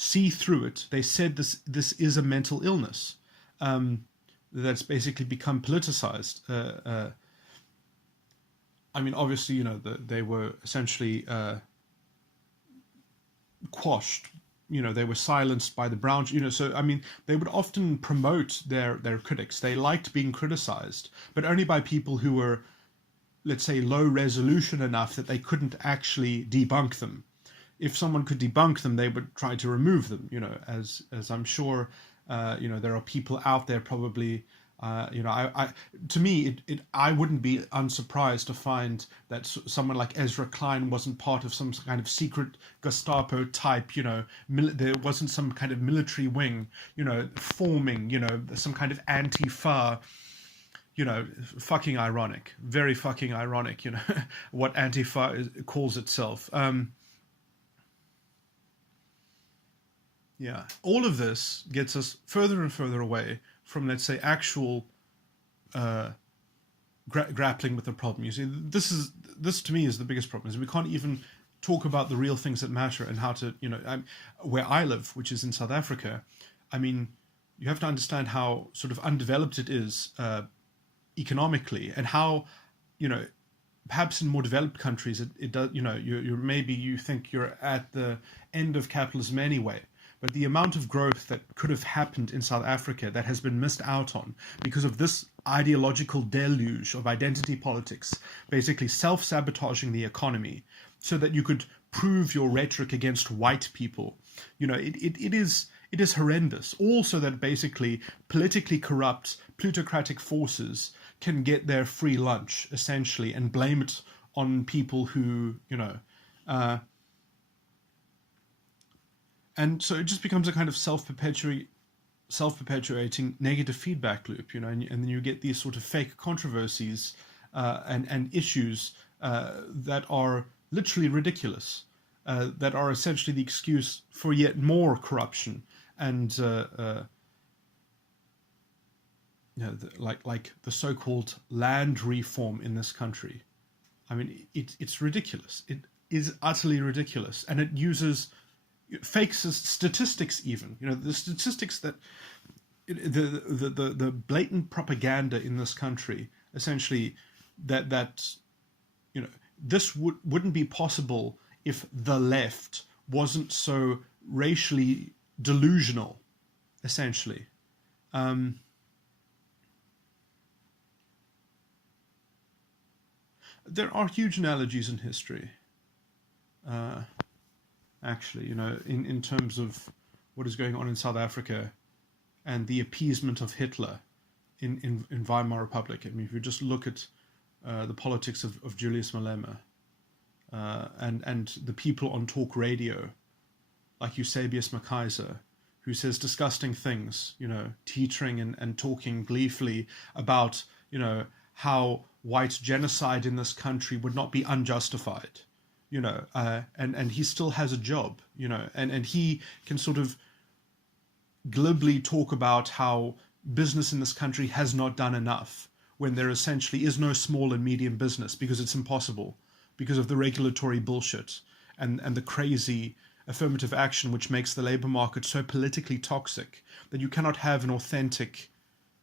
see through it, they said this is a mental illness that's basically become politicized. Obviously, they were essentially quashed. They were silenced by the Browns. So they would often promote their critics. They liked being criticized, but only by people who were, let's say, low resolution enough that they couldn't actually debunk them. If someone could debunk them, they would try to remove them. As I'm sure, there are people out there probably. To me, I wouldn't be unsurprised to find that someone like Ezra Klein wasn't part of some kind of secret Gestapo type. There wasn't some kind of military wing, forming. Some kind of Antifa. Fucking ironic, very fucking ironic. What Antifa calls itself. Yeah, all of this gets us further and further away from, let's say, actual grappling with the problem. You see, this to me is the biggest problem, is we can't even talk about the real things that matter and how to, where I live, which is in South Africa. You have to understand how sort of undeveloped it is economically, and how, perhaps in more developed countries, it does, maybe you think you're at the end of capitalism anyway. But the amount of growth that could have happened in South Africa that has been missed out on because of this ideological deluge of identity politics, basically self-sabotaging the economy so that you could prove your rhetoric against white people. It is horrendous. Also that basically politically corrupt plutocratic forces can get their free lunch, essentially, and blame it on people who, and so it just becomes a kind of self-perpetuating negative feedback loop, and then you get these sort of fake controversies and issues that are literally ridiculous, that are essentially the excuse for yet more corruption and like the so-called land reform in this country. It's ridiculous. It is utterly ridiculous, and it uses fake statistics, even the statistics that the blatant propaganda in this country, essentially, that This wouldn't be possible if the left wasn't so racially delusional, essentially. There are huge analogies in history, actually, in terms of what is going on in South Africa and the appeasement of Hitler in Weimar Republic. I mean, if you just look at the politics of Julius Malema and the people on talk radio, like Eusebius McKaiser, who says disgusting things, teetering and talking gleefully about, how white genocide in this country would not be unjustified, and he still has a job, and he can sort of glibly talk about how business in this country has not done enough when there essentially is no small and medium business because it's impossible because of the regulatory bullshit and the crazy affirmative action which makes the labor market so politically toxic that you cannot have an authentic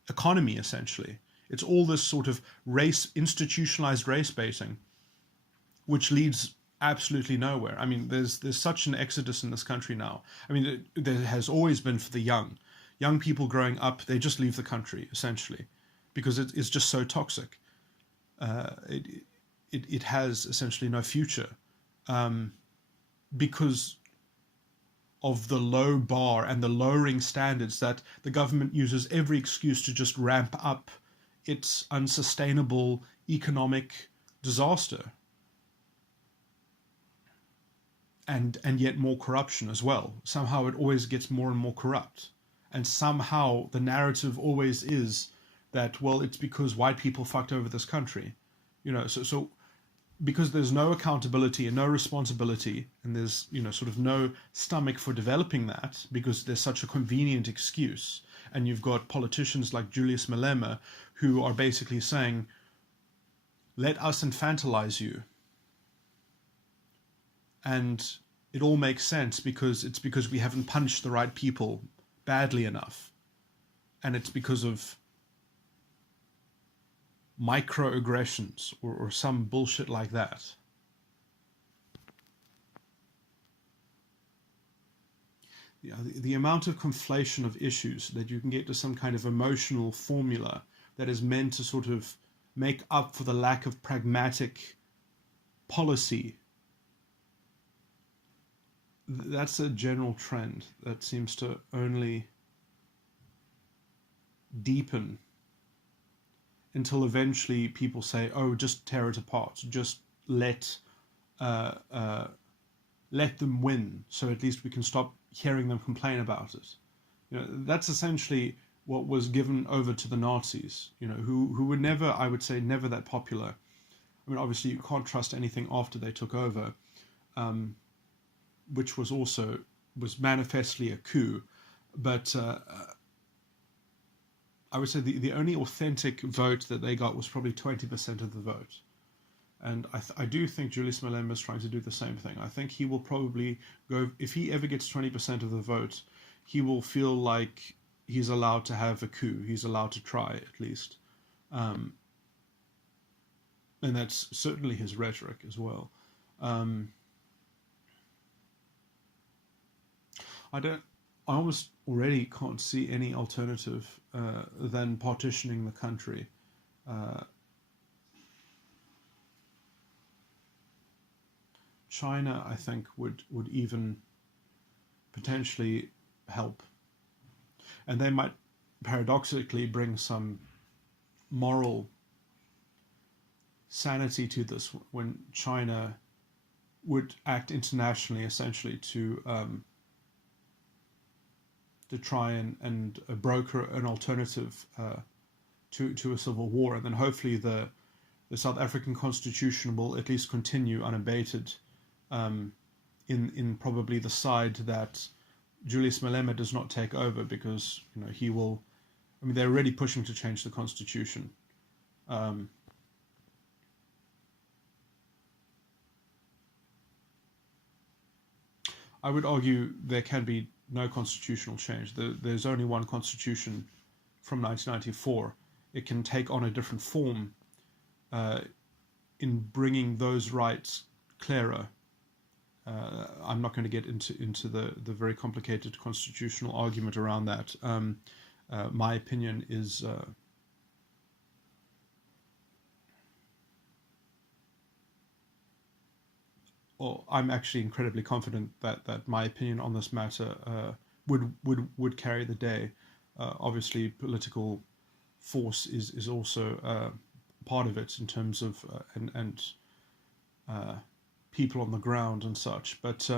economy, essentially. It's all this sort of institutionalized race baiting, which leads absolutely nowhere. I mean, there's such an exodus in this country now. I mean, there has always been for the young. Young people growing up, they just leave the country, essentially, because it's just so toxic. It has essentially no future because of the low bar and the lowering standards that the government uses every excuse to just ramp up its unsustainable economic disaster. And yet more corruption as well. Somehow it always gets more and more corrupt. And somehow the narrative always is that, well, it's because white people fucked over this country. So because there's no accountability and no responsibility, and there's, sort of no stomach for developing that because there's such a convenient excuse. And you've got politicians like Julius Malema who are basically saying, let us infantilize you. And it all makes sense because we haven't punished the right people badly enough. And it's because of microaggressions or some bullshit like that. Yeah, the amount of conflation of issues that you can get to some kind of emotional formula that is meant to sort of make up for the lack of pragmatic policy. That's a general trend that seems to only deepen until eventually people say, oh, just tear it apart. Just let them win, so at least we can stop hearing them complain about it. That's essentially what was given over to the Nazis, who were never, I would say, never that popular. I mean, obviously you can't trust anything after they took over, which was manifestly a coup. But I would say the only authentic vote that they got was probably 20% of the vote. And I do think Julius Malema is trying to do the same thing. I think he will probably go, if he ever gets 20% of the vote, he will feel like he's allowed to have a coup. He's allowed to try, at least. And that's certainly his rhetoric as well. I almost already can't see any alternative than partitioning the country. China, I think, would even potentially help. And they might paradoxically bring some moral sanity to this when China would act internationally, essentially, to try and broker an alternative to a civil war. And then hopefully the South African constitution will at least continue unabated in probably the side that Julius Malema does not take over, because he will. I mean, they're already pushing to change the constitution. I would argue there can be no constitutional change. There's only one constitution from 1994. It can take on a different form in bringing those rights clearer. I'm not going to get into the very complicated constitutional argument around that. My opinion is I'm actually incredibly confident that my opinion on this matter would carry the day. Obviously, political force is also part of it in terms of and people on the ground and such. But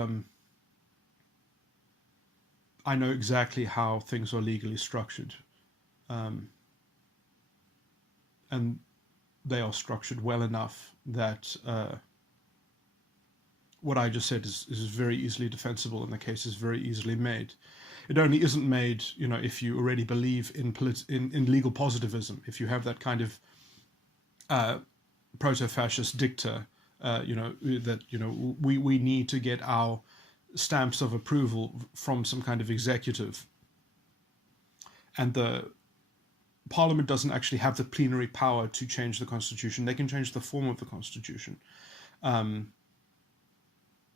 I know exactly how things are legally structured, and they are structured well enough that what I just said is very easily defensible, and the case is very easily made. It only isn't made, if you already believe in legal positivism, if you have that kind of proto-fascist dicta, that we need to get our stamps of approval from some kind of executive, and the Parliament doesn't actually have the plenary power to change the Constitution. They can change the form of the Constitution.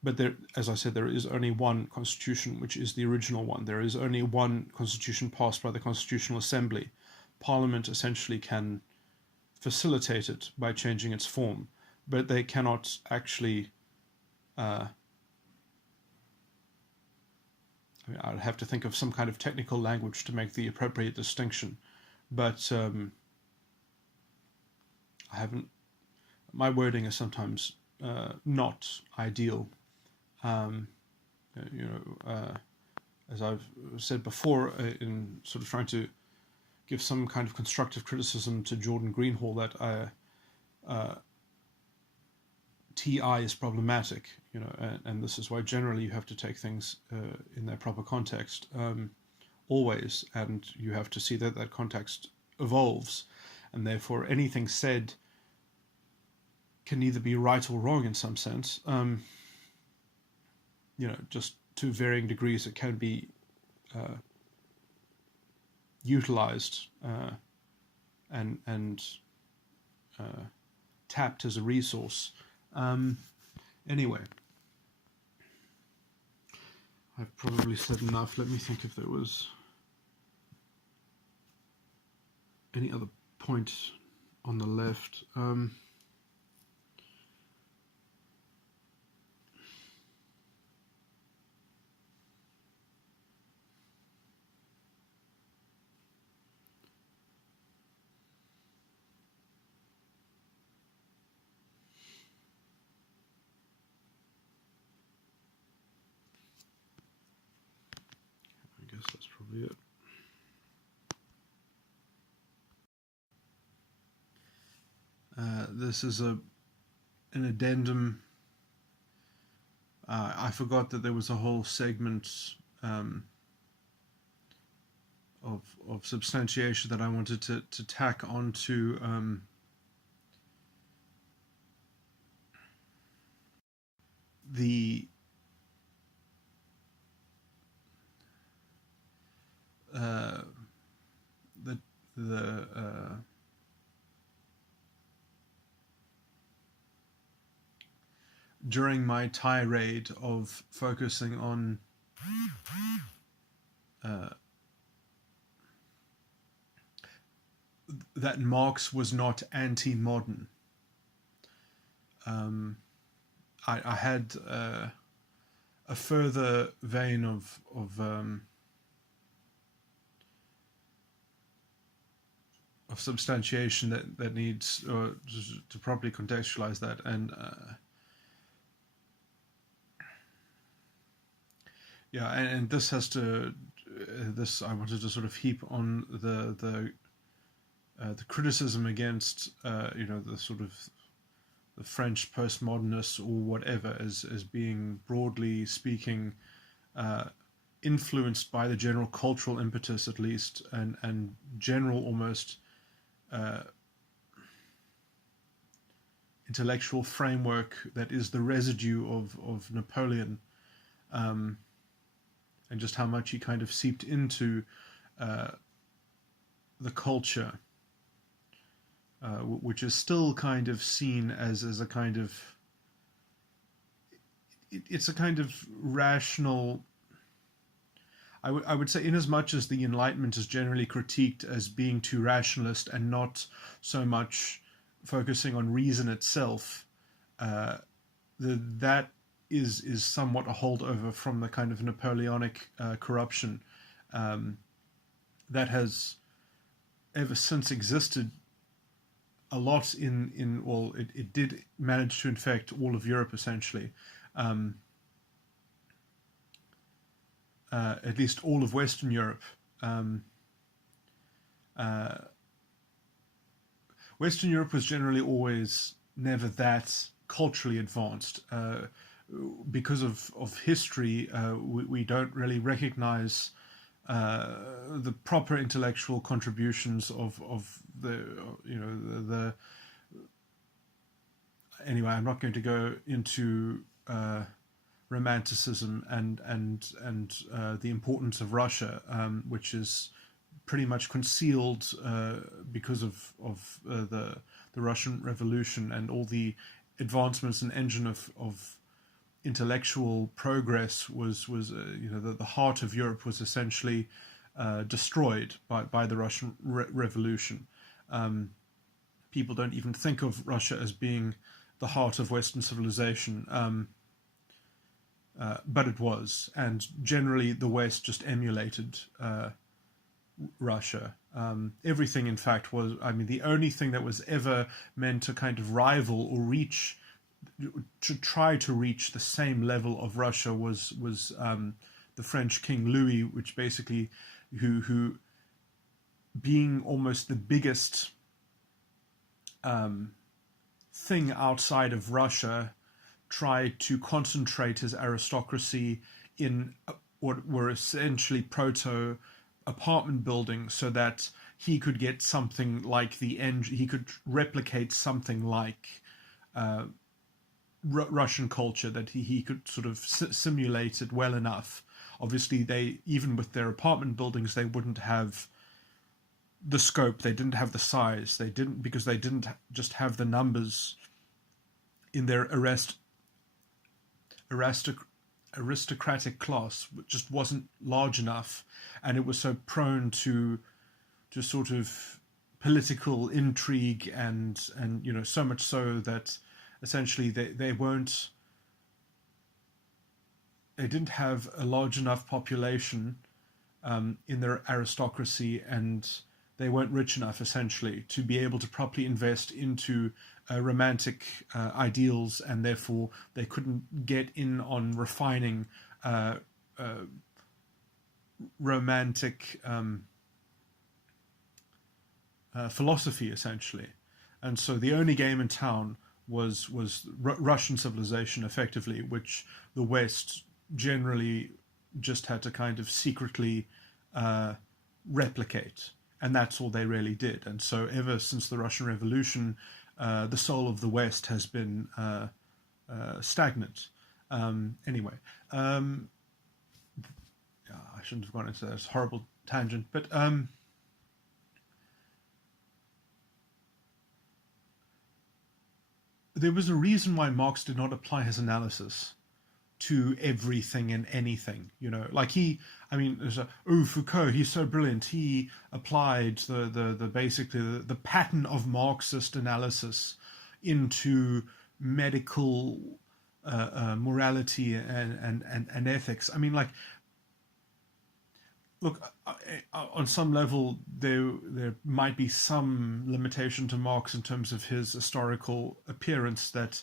But there, as I said, there is only one constitution, which is the original one. There is only one constitution passed by the Constitutional Assembly. Parliament essentially can facilitate it by changing its form, but they cannot actually. I'd have to think of some kind of technical language to make the appropriate distinction, but I haven't. My wording is sometimes not ideal. As I've said before, in sort of trying to give some kind of constructive criticism to Jordan Greenhall, that TI is problematic, and this is why generally you have to take things in their proper context, always, and you have to see that that context evolves, and therefore anything said can either be right or wrong in some sense. Just to varying degrees, it can be utilized and tapped as a resource. Anyway, I've probably said enough. Let me think if there was any other point on the left. I guess that's probably it. This is an addendum. I forgot that there was a whole segment of substantiation that I wanted to tack onto the during my tirade of focusing on that Marx was not anti-modern. I had a further vein of substantiation that needs to properly contextualize that, and and this has to this I wanted to sort of heap on the criticism against the sort of the French postmodernists or whatever as being, broadly speaking, influenced by the general cultural impetus, at least, and general almost intellectual framework that is the residue of Napoleon, and just how much he kind of seeped into the culture. which is still kind of seen as a kind of it's a kind of rational. I would say, in as much as the Enlightenment is generally critiqued as being too rationalist and not so much focusing on reason itself, uh, that is somewhat a holdover from the kind of Napoleonic corruption um, that has ever since existed a lot in well, it did manage to infect all of Europe essentially. Um, at least all of Western Europe. Um, uh, Western Europe was generally always never that culturally advanced. Because of history, we don't really recognize the proper intellectual contributions of the the anyway. I'm not going to go into romanticism and the importance of Russia, which is pretty much concealed because of the Russian Revolution and all the advancements and engine of intellectual progress was the heart of Europe was essentially destroyed by the Russian Revolution. People don't even think of Russia as being the heart of Western civilization. But it was, and generally the West just emulated Russia. Everything, in fact, was, I mean, the only thing that was ever meant to kind of rival or reach, to try to reach the same level of Russia was the French King Louis, which basically, who being almost the biggest thing outside of Russia, tried to concentrate his aristocracy in what were essentially proto apartment buildings, so that he could get something like he could replicate something like Russian culture, that he could sort of simulate it well enough. Obviously, they, even with their apartment buildings, they wouldn't have the scope, they didn't have the size, because they didn't just have the numbers in their aristocratic class, which just wasn't large enough, and it was so prone to sort of political intrigue and so much so that essentially they didn't have a large enough population in their aristocracy, and they weren't rich enough essentially to be able to properly invest into romantic ideals, and therefore they couldn't get in on refining romantic philosophy essentially. And so the only game in town was Russian civilization, effectively, which the West generally just had to kind of secretly replicate, and that's all they really did. And so ever since the Russian Revolution, the soul of the West has been stagnant. Anyway, I shouldn't have gone into that horrible tangent, but there was a reason why Marx did not apply his analysis to everything and anything. Like Foucault, he's so brilliant. He applied the basically the pattern of Marxist analysis into medical morality and ethics. I mean, like, look, on some level, there might be some limitation to Marx in terms of his historical appearance. But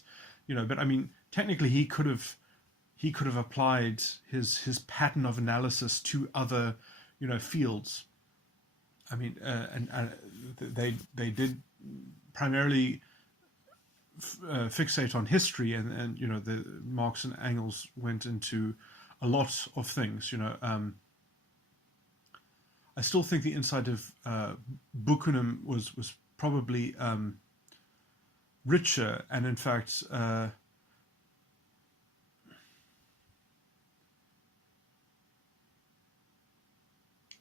I mean, technically, he could have applied his pattern of analysis to other fields. I mean, they did primarily fixate on history, and the Marx and Engels went into a lot of things. I still think the inside of Buchanan was probably richer, and in fact.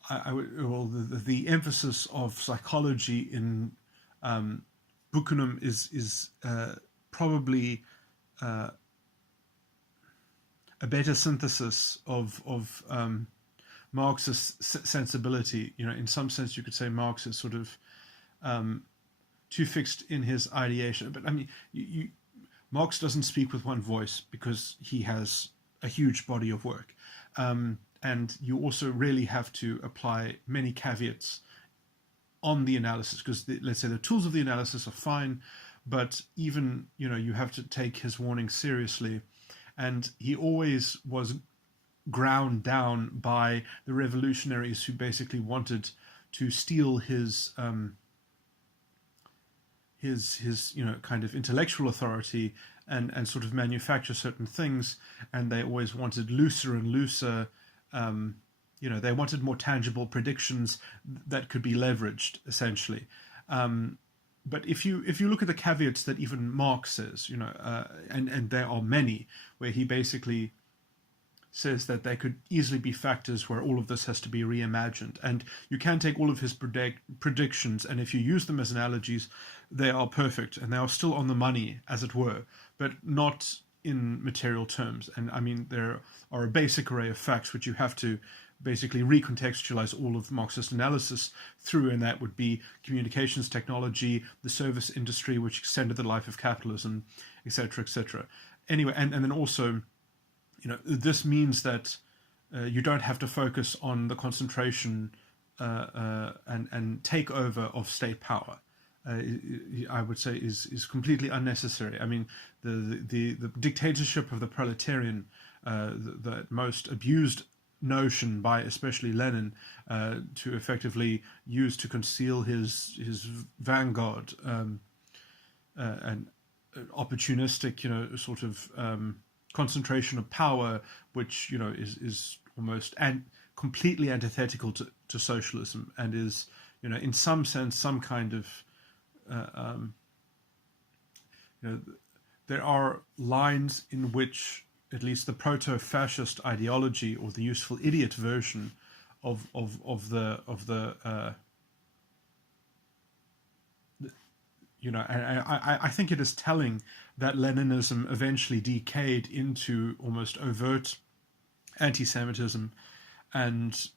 The emphasis of psychology in Buchanum is probably a better synthesis of Marxist sensibility. In some sense, you could say Marx is sort of too fixed in his ideation. But I mean, Marx doesn't speak with one voice because he has a huge body of work. And you also really have to apply many caveats on the analysis, because let's say the tools of the analysis are fine, but even, you have to take his warning seriously. And he always was ground down by the revolutionaries who basically wanted to steal his kind of intellectual authority and sort of manufacture certain things. And they always wanted looser and looser. They wanted more tangible predictions that could be leveraged, essentially. But if you look at the caveats that even Marx says, and there are many, where he basically says that there could easily be factors where all of this has to be reimagined. And you can take all of his predictions, and if you use them as analogies, they are perfect, and they are still on the money, as it were, but not in material terms. And I mean, there are a basic array of facts which you have to basically recontextualize all of Marxist analysis through, and that would be communications technology, the service industry, which extended the life of capitalism, etc., etc. Anyway, and then also, this means that you don't have to focus on the concentration and takeover of state power. I would say is completely unnecessary. I mean, the dictatorship of the proletarian, the most abused notion by especially Lenin, to effectively use to conceal his vanguard and opportunistic, sort of concentration of power, which is almost completely antithetical to socialism, and is in some sense some kind of there are lines in which at least the proto-fascist ideology, or the useful idiot version of the I think it is telling that Leninism eventually decayed into almost overt anti-Semitism, and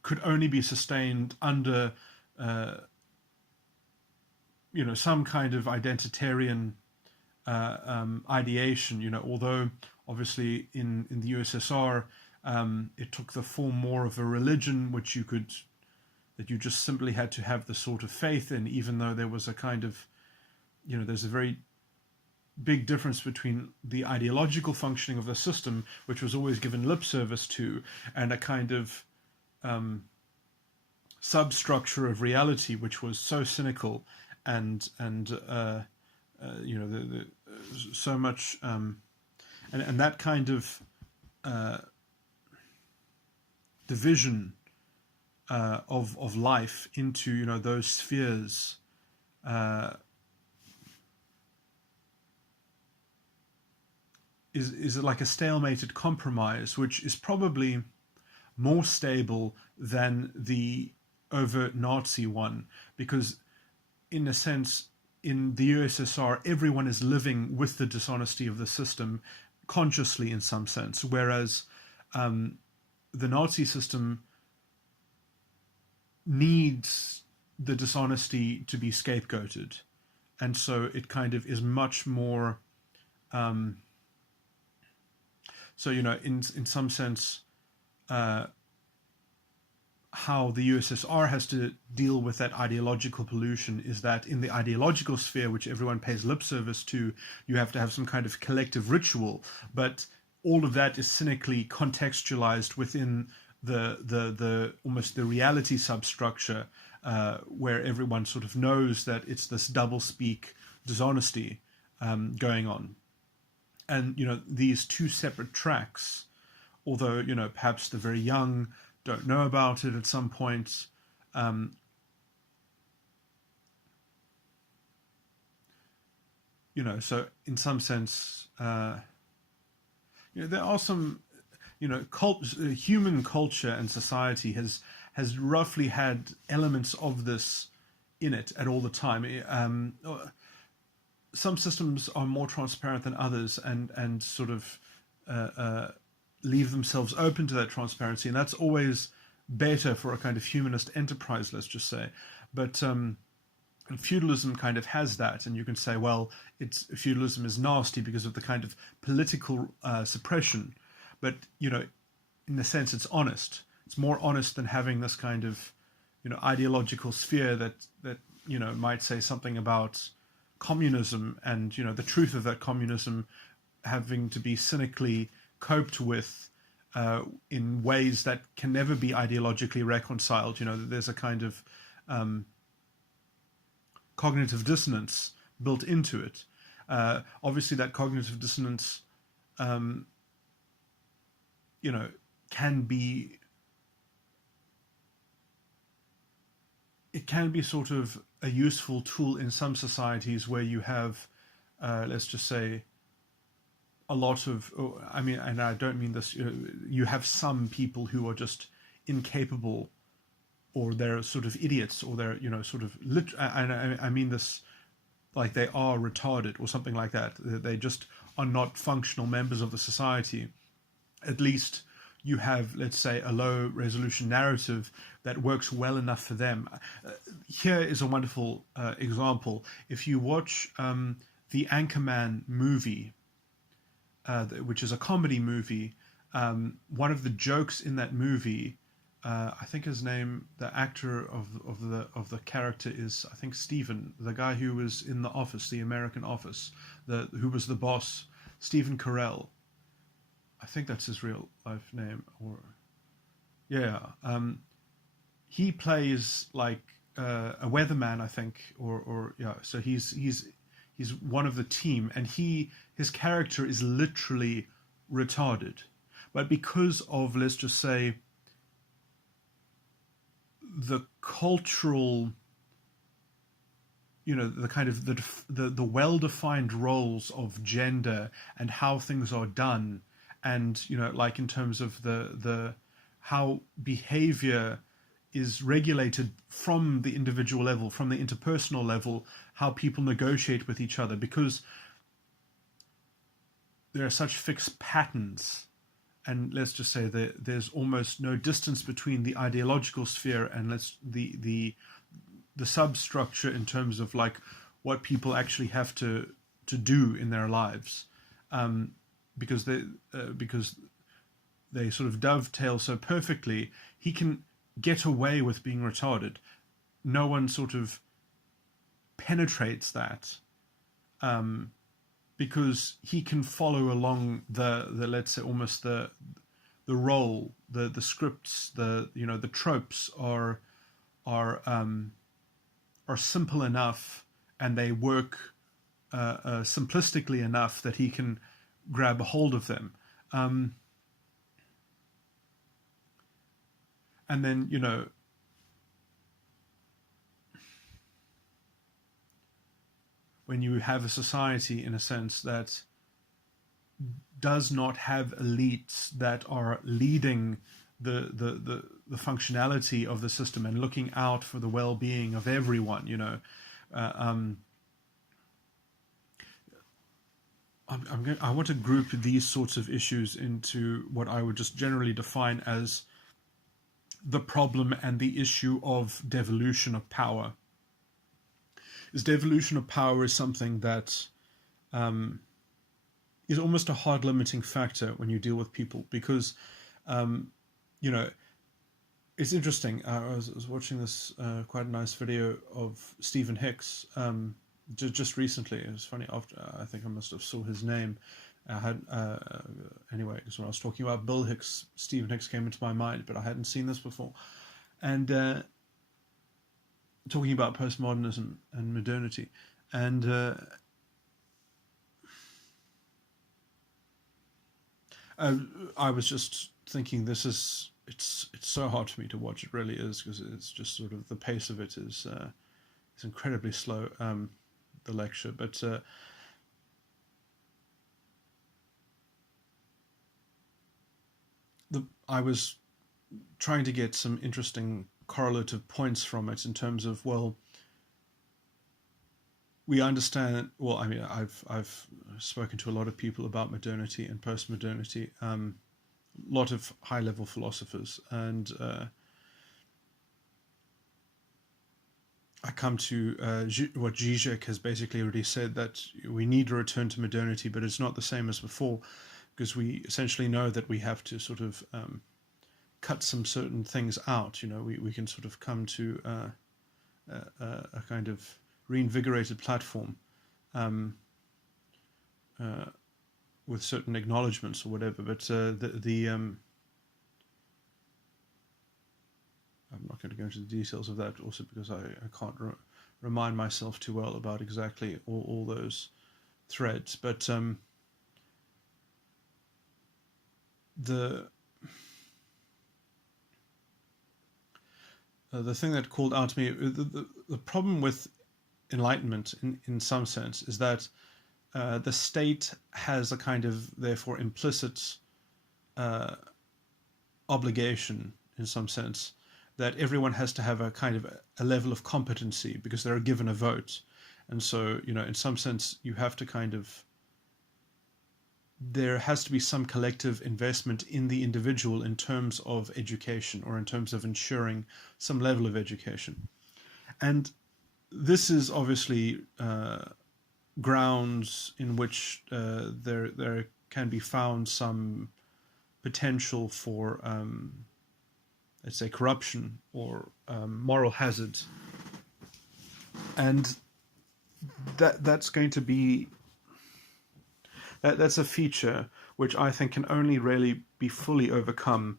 could only be sustained under some kind of identitarian ideation. Although obviously in the USSR it took the form more of a religion, which that you just simply had to have the sort of faith in, even though there was a kind of, there's a very big difference between the ideological functioning of the system, which was always given lip service to, and a kind of substructure of reality, which was so cynical and so much and that kind of division of life into those spheres is like a stalemated compromise, which is probably more stable than the overt Nazi one, because in a sense in the USSR everyone is living with the dishonesty of the system consciously in some sense, whereas the Nazi system needs the dishonesty to be scapegoated, and so it kind of is much more in some sense how the USSR has to deal with that ideological pollution is that in the ideological sphere, which everyone pays lip service to, you have to have some kind of collective ritual, but all of that is cynically contextualized within the almost the reality substructure, where everyone sort of knows that it's this double-speak dishonesty going on. And these two separate tracks, although perhaps the very young don't know about it at some point, so in some sense there are some human culture and society has roughly had elements of this in it at all the time. Some systems are more transparent than others, and sort of leave themselves open to that transparency, and that's always better for a kind of humanist enterprise, let's just say. But feudalism kind of has that, and you can say, well, feudalism is nasty because of the kind of political suppression, but in a sense, it's honest. It's more honest than having this kind of ideological sphere that might say something about communism, and the truth of that communism having to be cynically coped with in ways that can never be ideologically reconciled. There's a kind of cognitive dissonance built into it. Obviously, that cognitive dissonance, can be sort of a useful tool in some societies where you have, let's just say, a lot of, and I don't mean this, you have some people who are just incapable, or they're sort of idiots, or they're, sort of, I mean this like they are retarded or something like that. They just are not functional members of the society. At least you have, let's say, a low resolution narrative that works well enough for them. Here is a wonderful example. If you watch the Anchorman movie, which is a comedy movie, one of the jokes in that movie, I think his name, the actor of the character is, I think, Stephen, the guy who was in The Office, the American Office, who was the boss, Stephen Carell. I think that's his real life name, or yeah. He plays like a weatherman, I think, or yeah. So he's one of the team, and his character is literally retarded, but because of, let's just say, the cultural, the kind of the well-defined roles of gender and how things are done. And like in terms of the how behavior is regulated from the individual level, from the interpersonal level, how people negotiate with each other, because there are such fixed patterns, and let's just say that there's almost no distance between the ideological sphere and the substructure in terms of like what people actually have to do in their lives. Because they sort of dovetail so perfectly, he can get away with being retarded. No one sort of penetrates that, because he can follow along the let's say almost the role, the scripts, the tropes are simple enough, and they work simplistically enough that he can grab a hold of them. And then, when you have a society, in a sense, that does not have elites that are leading the functionality of the system and looking out for the well-being of everyone, I want to group these sorts of issues into what I would just generally define as the problem and the issue of devolution of power. Devolution of power is something that is almost a hard limiting factor when you deal with people, because it's interesting. I was watching this quite a nice video of Stephen Hicks just recently. It was funny, after I think I must have saw his name. I had anyway, because when I was talking about Bill Hicks, Stephen Hicks came into my mind, but I hadn't seen this before. And talking about postmodernism and modernity, and I was just thinking, it's so hard for me to watch. It really is, because it's just sort of the pace of it is it's incredibly slow. The lecture, but I was trying to get some interesting correlative points from it in terms of, well, we understand. Well, I mean, I've spoken to a lot of people about modernity and post-modernity. A lot of high-level philosophers, and I come to what Zizek has basically already said, that we need to return to modernity, but it's not the same as before, because we essentially know that we have to sort of cut some certain things out. We can sort of come to a kind of reinvigorated platform with certain acknowledgements or whatever. But I'm not going to go into the details of that, also because I can't remind myself too well about exactly all those threads. But the thing that called out to me, the problem with enlightenment in some sense is that the state has a kind of, therefore, implicit obligation in some sense, that everyone has to have a kind of a level of competency because they're given a vote. And so, in some sense, you have to kind of, there has to be some collective investment in the individual in terms of education, or in terms of ensuring some level of education. And this is obviously grounds in which there can be found some potential for let's say corruption or moral hazard, and that's going to be that's a feature which I think can only really be fully overcome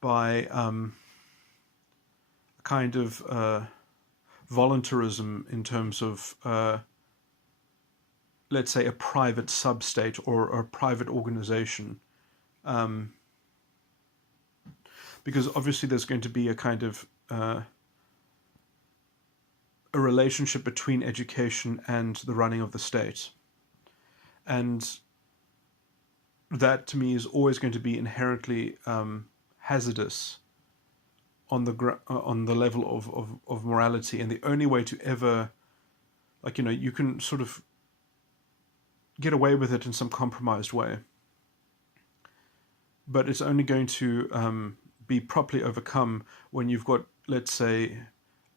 by a kind of voluntarism in terms of let's say a private substate or a private organization. Because obviously there's going to be a kind of a relationship between education and the running of the state. And that, to me, is always going to be inherently hazardous on the level of morality. And the only way to ever, you can sort of get away with it in some compromised way, but it's only going to be properly overcome when you've got, let's say,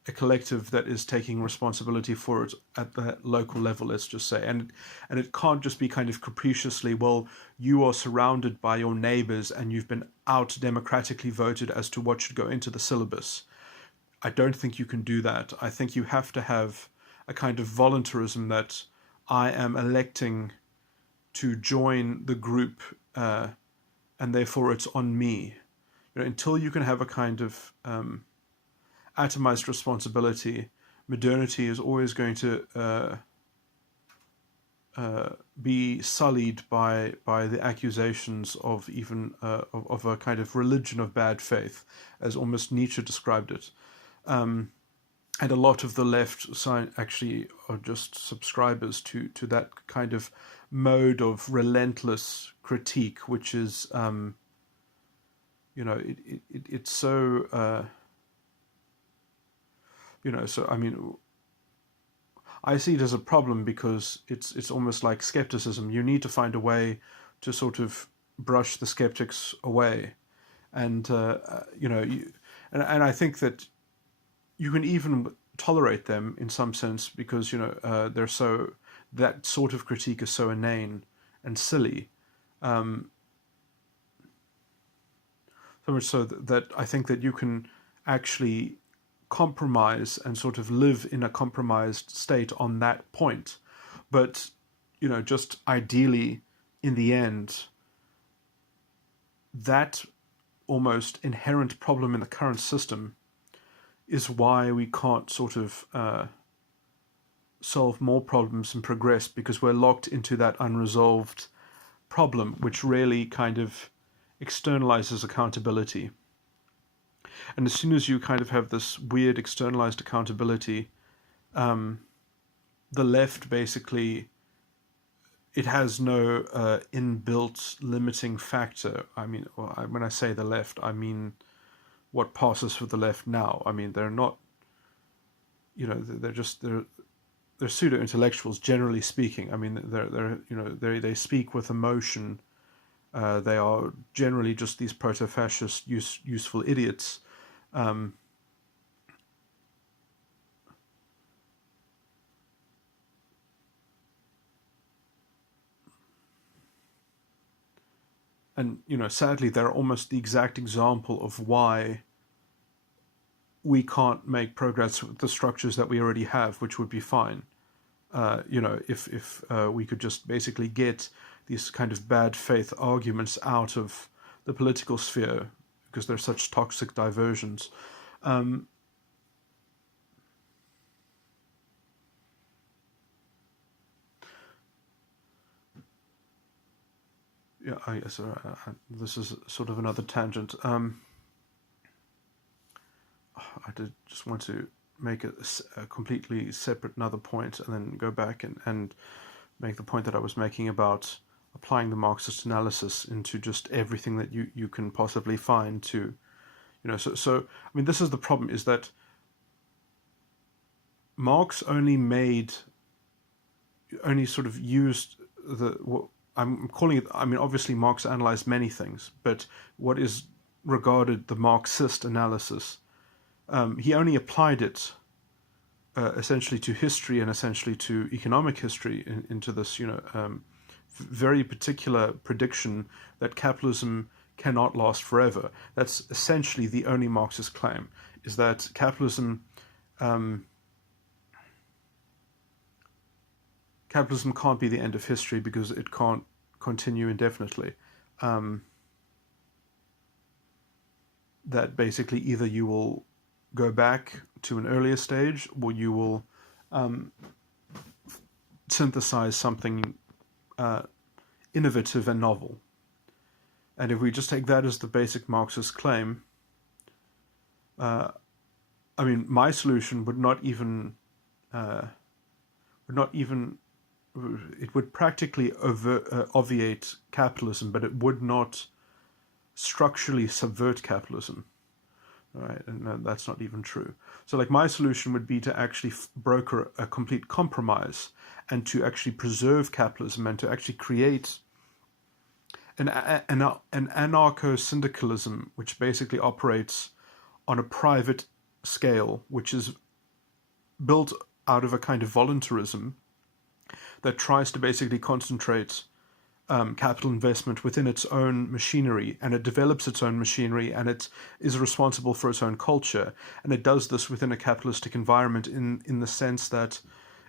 a collective that is taking responsibility for it at the local level, let's just say. And it can't just be kind of capriciously, well, you are surrounded by your neighbors and you've been out democratically voted as to what should go into the syllabus. I don't think you can do that. I think you have to have a kind of voluntarism that I am electing to join the group and therefore it's on me. Until you can have a kind of atomized responsibility, modernity is always going to be sullied by the accusations of even of a kind of religion of bad faith, as almost Nietzsche described it. And a lot of the left side actually are just subscribers to that kind of mode of relentless critique, which is it's so so I mean, I see it as a problem because it's almost like skepticism. You need to find a way to sort of brush the skeptics away, and and I think that you can even tolerate them in some sense because they're so, that sort of critique is so inane and silly. So much so that I think that you can actually compromise and sort of live in a compromised state on that point. But, just ideally, in the end, that almost inherent problem in the current system is why we can't sort of solve more problems and progress, because we're locked into that unresolved problem, which really kind of externalizes accountability. And as soon as you kind of have this weird externalized accountability, the left basically, it has no inbuilt limiting factor. I mean, when I say the left, I mean what passes for the left now. I mean, they're not, they're they're pseudo intellectuals, generally speaking. I mean, they speak with emotion. They are generally just these proto-fascist useful idiots. Um, and sadly, they're almost the exact example of why we can't make progress with the structures that we already have, which would be fine. If we could just basically get these kind of bad faith arguments out of the political sphere, because they're such toxic diversions. Um, yeah, I guess this is sort of another tangent. I did just want to make a completely separate another point and then go back and make the point that I was making about applying the Marxist analysis into just everything that you can possibly find to, so I mean, this is the problem, is that Marx only sort of used what I'm calling it, I mean, obviously Marx analyzed many things, but what is regarded the Marxist analysis, he only applied it essentially to history and essentially to economic history into this, very particular prediction that capitalism cannot last forever. That's essentially the only Marxist claim, is that capitalism can't be the end of history because it can't continue indefinitely. That basically either you will go back to an earlier stage or you will synthesize something innovative and novel. And if we just take that as the basic Marxist claim, I mean, my solution would not even it would practically obviate capitalism, but it would not structurally subvert capitalism. Right, and that's not even true. So, like, my solution would be to actually broker a complete compromise and to actually preserve capitalism and to actually create an anarcho-syndicalism which basically operates on a private scale, which is built out of a kind of voluntarism that tries to basically concentrate capital investment within its own machinery, and it develops its own machinery, and it is responsible for its own culture, and it does this within a capitalistic environment in the sense that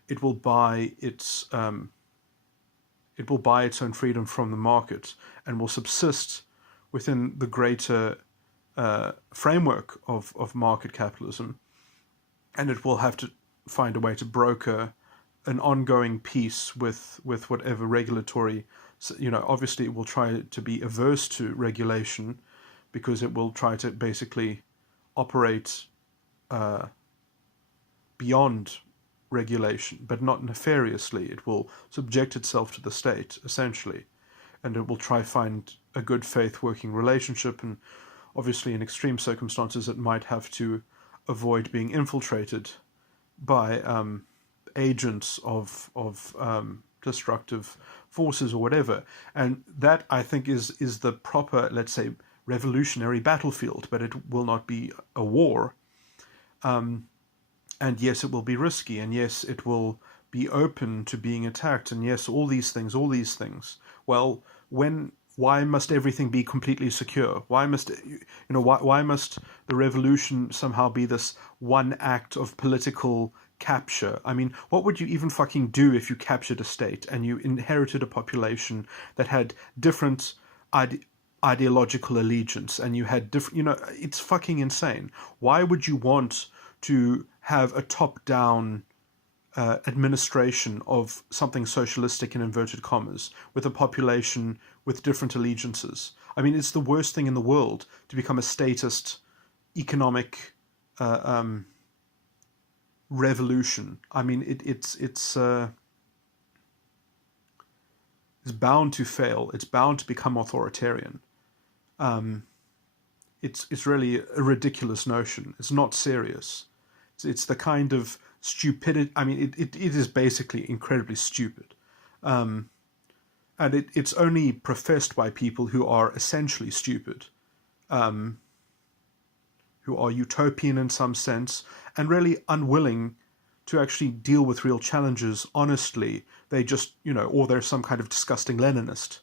it will buy its own freedom from the market and will subsist within the greater framework of market capitalism, and it will have to find a way to broker an ongoing peace with whatever regulatory. Obviously it will try to be averse to regulation because it will try to basically operate beyond regulation, but not nefariously. It will subject itself to the state, essentially, and it will try find a good faith working relationship, and obviously in extreme circumstances it might have to avoid being infiltrated by agents of destructive forces or whatever. And that, I think, is the proper, let's say, revolutionary battlefield, but it will not be a war. And yes, it will be risky, and yes, it will be open to being attacked, and yes, all these things. Well, why must everything be completely secure? Why must why must the revolution somehow be this one act of political capture? I mean, what would you even fucking do if you captured a state and you inherited a population that had different ideological allegiance, and you had different, it's fucking insane. Why would you want to have a top-down administration of something socialistic in inverted commas with a population with different allegiances? I mean, it's the worst thing in the world to become a statist economic revolution. I mean, it's bound to fail. It's bound to become authoritarian. It's really a ridiculous notion. It's not serious. It's the kind of stupidity. I mean, it is basically incredibly stupid. And it's only professed by people who are essentially stupid, who are utopian in some sense, and really unwilling to actually deal with real challenges honestly. They just, or they're some kind of disgusting Leninist,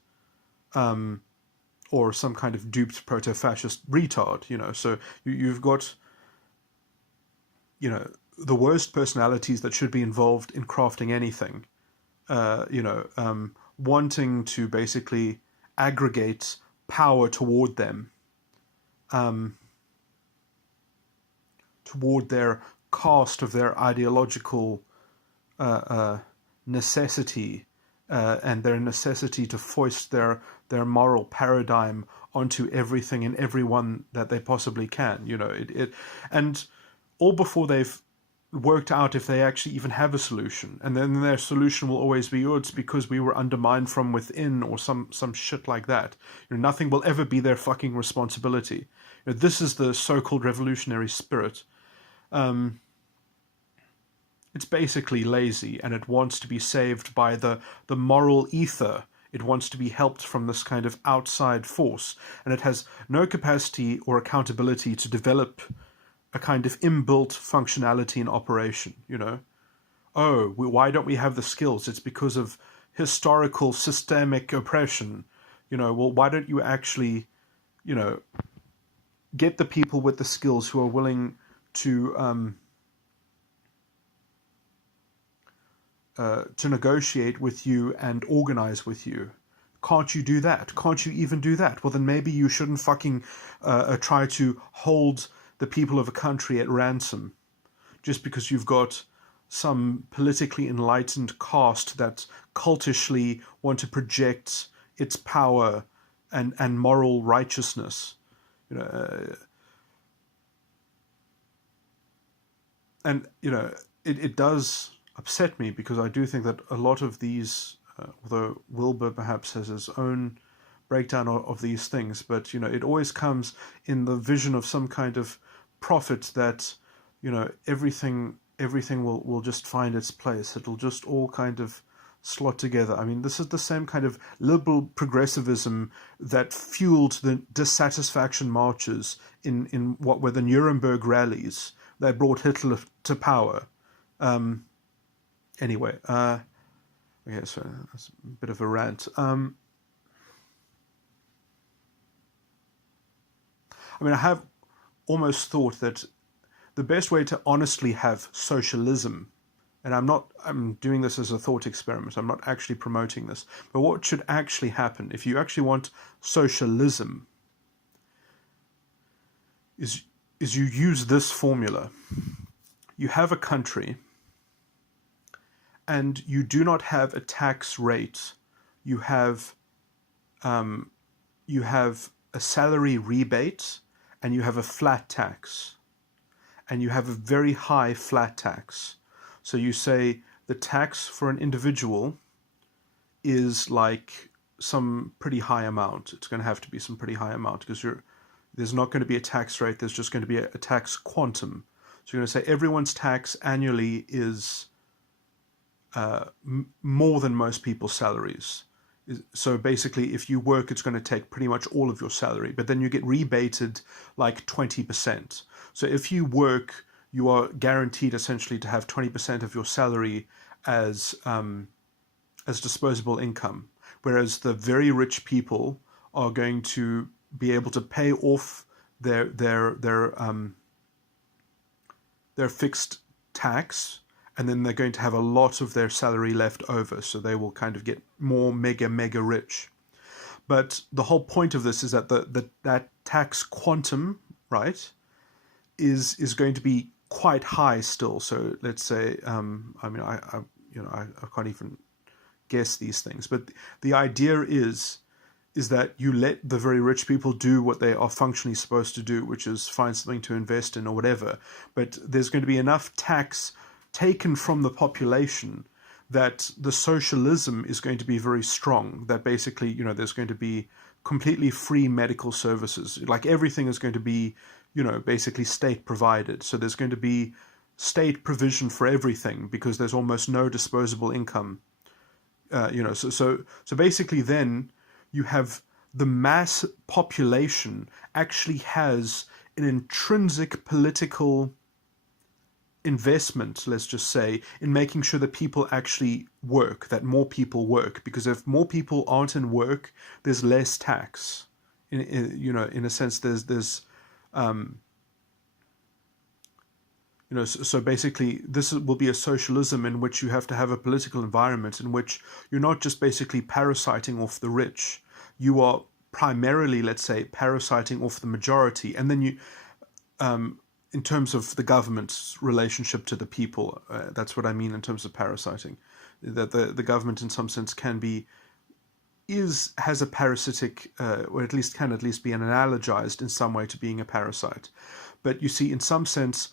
or some kind of duped proto-fascist retard, So you've got, the worst personalities that should be involved in crafting anything, wanting to basically aggregate power toward them, toward their cast of their ideological necessity, and their necessity to foist their moral paradigm onto everything and everyone that they possibly can. And all before they've worked out if they actually even have a solution. And then their solution will always be, it's because we were undermined from within, or some shit like that. Nothing will ever be their fucking responsibility. This is the so-called revolutionary spirit. It's basically lazy, and it wants to be saved by the moral ether. It wants to be helped from this kind of outside force, and it has no capacity or accountability to develop a kind of inbuilt functionality in operation, why don't we have the skills? It's because of historical systemic oppression. Well, why don't you actually, get the people with the skills who are willing to negotiate with you and organize with you? Can't you do that? Can't you even do that? Well, then maybe you shouldn't fucking try to hold the people of a country at ransom just because you've got some politically enlightened caste that cultishly want to project its power and moral righteousness. It does upset me, because I do think that a lot of these, although Wilbur perhaps has his own breakdown of these things, but it always comes in the vision of some kind of prophet that everything will just find its place. It'll just all kind of slot together. I mean, this is the same kind of liberal progressivism that fueled the dissatisfaction marches in what were the Nuremberg rallies that brought Hitler to power. Anyway, okay, so that's a bit of a rant. I have almost thought that the best way to honestly have socialism, and I'm doing this as a thought experiment, I'm not actually promoting this, but what should actually happen if you actually want socialism is you use this formula. You have a country, and you do not have a tax rate. You have a salary rebate, and you have a flat tax, and you have a very high flat tax. So you say the tax for an individual is like some pretty high amount. It's going to have to be some pretty high amount, because there's not going to be a tax rate. There's just going to be a tax quantum. So you're going to say everyone's tax annually is more than most people's salaries. So basically, if you work, it's going to take pretty much all of your salary, but then you get rebated like 20%. So if you work, you are guaranteed essentially to have 20% of your salary as disposable income, whereas the very rich people are going to be able to pay off their fixed tax, and then they're going to have a lot of their salary left over, so they will kind of get more mega rich. But the whole point of this is that that tax quantum, right, is going to be quite high still. So let's say, I can't even guess these things, but the idea is that you let the very rich people do what they are functionally supposed to do, which is find something to invest in or whatever. But there's going to be enough tax taken from the population that the socialism is going to be very strong, that basically, there's going to be completely free medical services. Like everything is going to be, basically state provided. So there's going to be, state provision for everything because there's almost no disposable income. So basically, then you have the mass population actually has an intrinsic political investment, let's just say, in making sure that people actually work, that more people work. Because if more people aren't in work, there's less tax. In a sense, there's so basically, this will be a socialism in which you have to have a political environment in which you're not just basically parasiting off the rich. You are primarily, let's say, parasiting off the majority, and then you, in terms of the government's relationship to the people, that's what I mean in terms of parasiting. That the government, in some sense, has a parasitic, or can at least be analogized in some way to being a parasite. But you see, in some sense,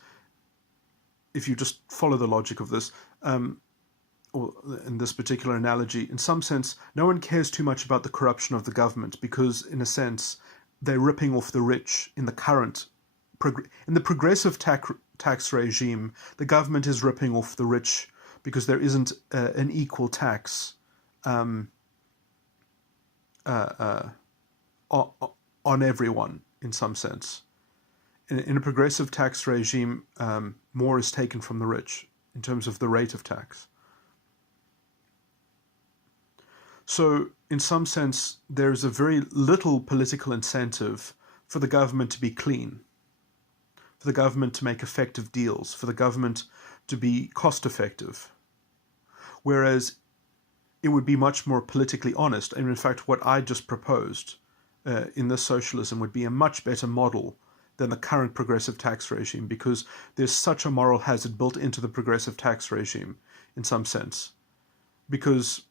if you just follow the logic of this, or in this particular analogy, in some sense, no one cares too much about the corruption of the government because, in a sense, they're ripping off the rich in the current, in the progressive tax regime. The government is ripping off the rich because there isn't an equal tax on everyone, in some sense. In a progressive tax regime, more is taken from the rich in terms of the rate of tax. So, in some sense, there's a very little political incentive for the government to be clean, for the government to make effective deals, for the government to be cost effective. Whereas it would be much more politically honest. And in fact, what I just proposed in this socialism would be a much better model than the current progressive tax regime, because there's such a moral hazard built into the progressive tax regime in some sense. Because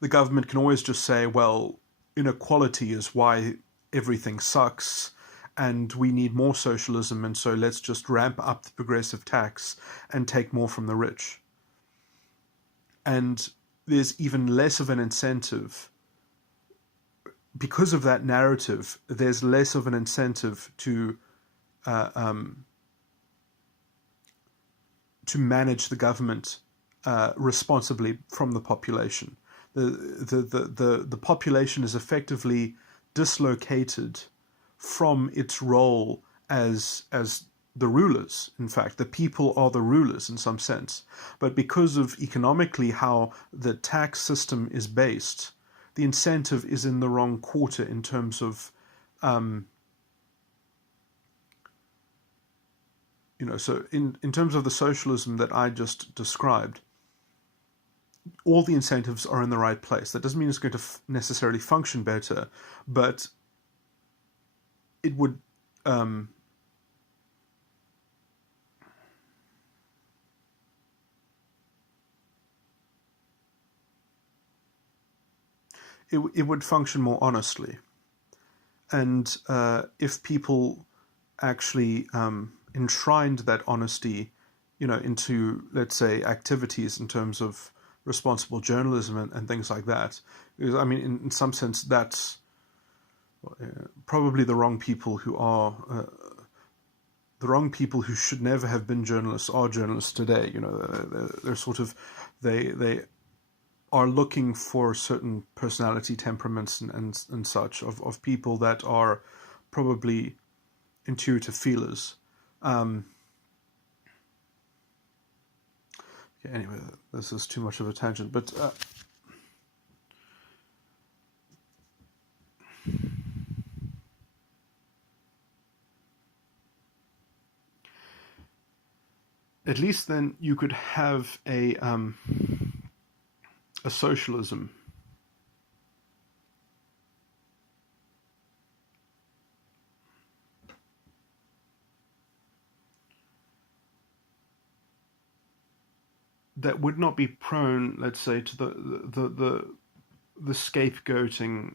the government can always just say, well, inequality is why everything sucks and we need more socialism, and so let's just ramp up the progressive tax and take more from the rich. And there's even less of an incentive. Because of that narrative, there's less of an incentive to manage the government responsibly from the population. The population is effectively dislocated from its role as the rulers. In fact, the people are the rulers in some sense. But because of economically how the tax system is based, the incentive is in the wrong quarter in terms of, so in terms of the socialism that I just described, all the incentives are in the right place. That doesn't mean it's going to necessarily function better, but it would, it would function more honestly. And if people actually enshrined that honesty, into, let's say, activities in terms of responsible journalism and things like that. Because, I mean, in some sense, that's probably the wrong people who are the wrong people who should never have been journalists are journalists today. They're sort of they are looking for certain personality temperaments and such of people that are probably intuitive feelers. Anyway, this is too much of a tangent, but at least then you could have a socialism that would not be prone, let's say, to the scapegoating,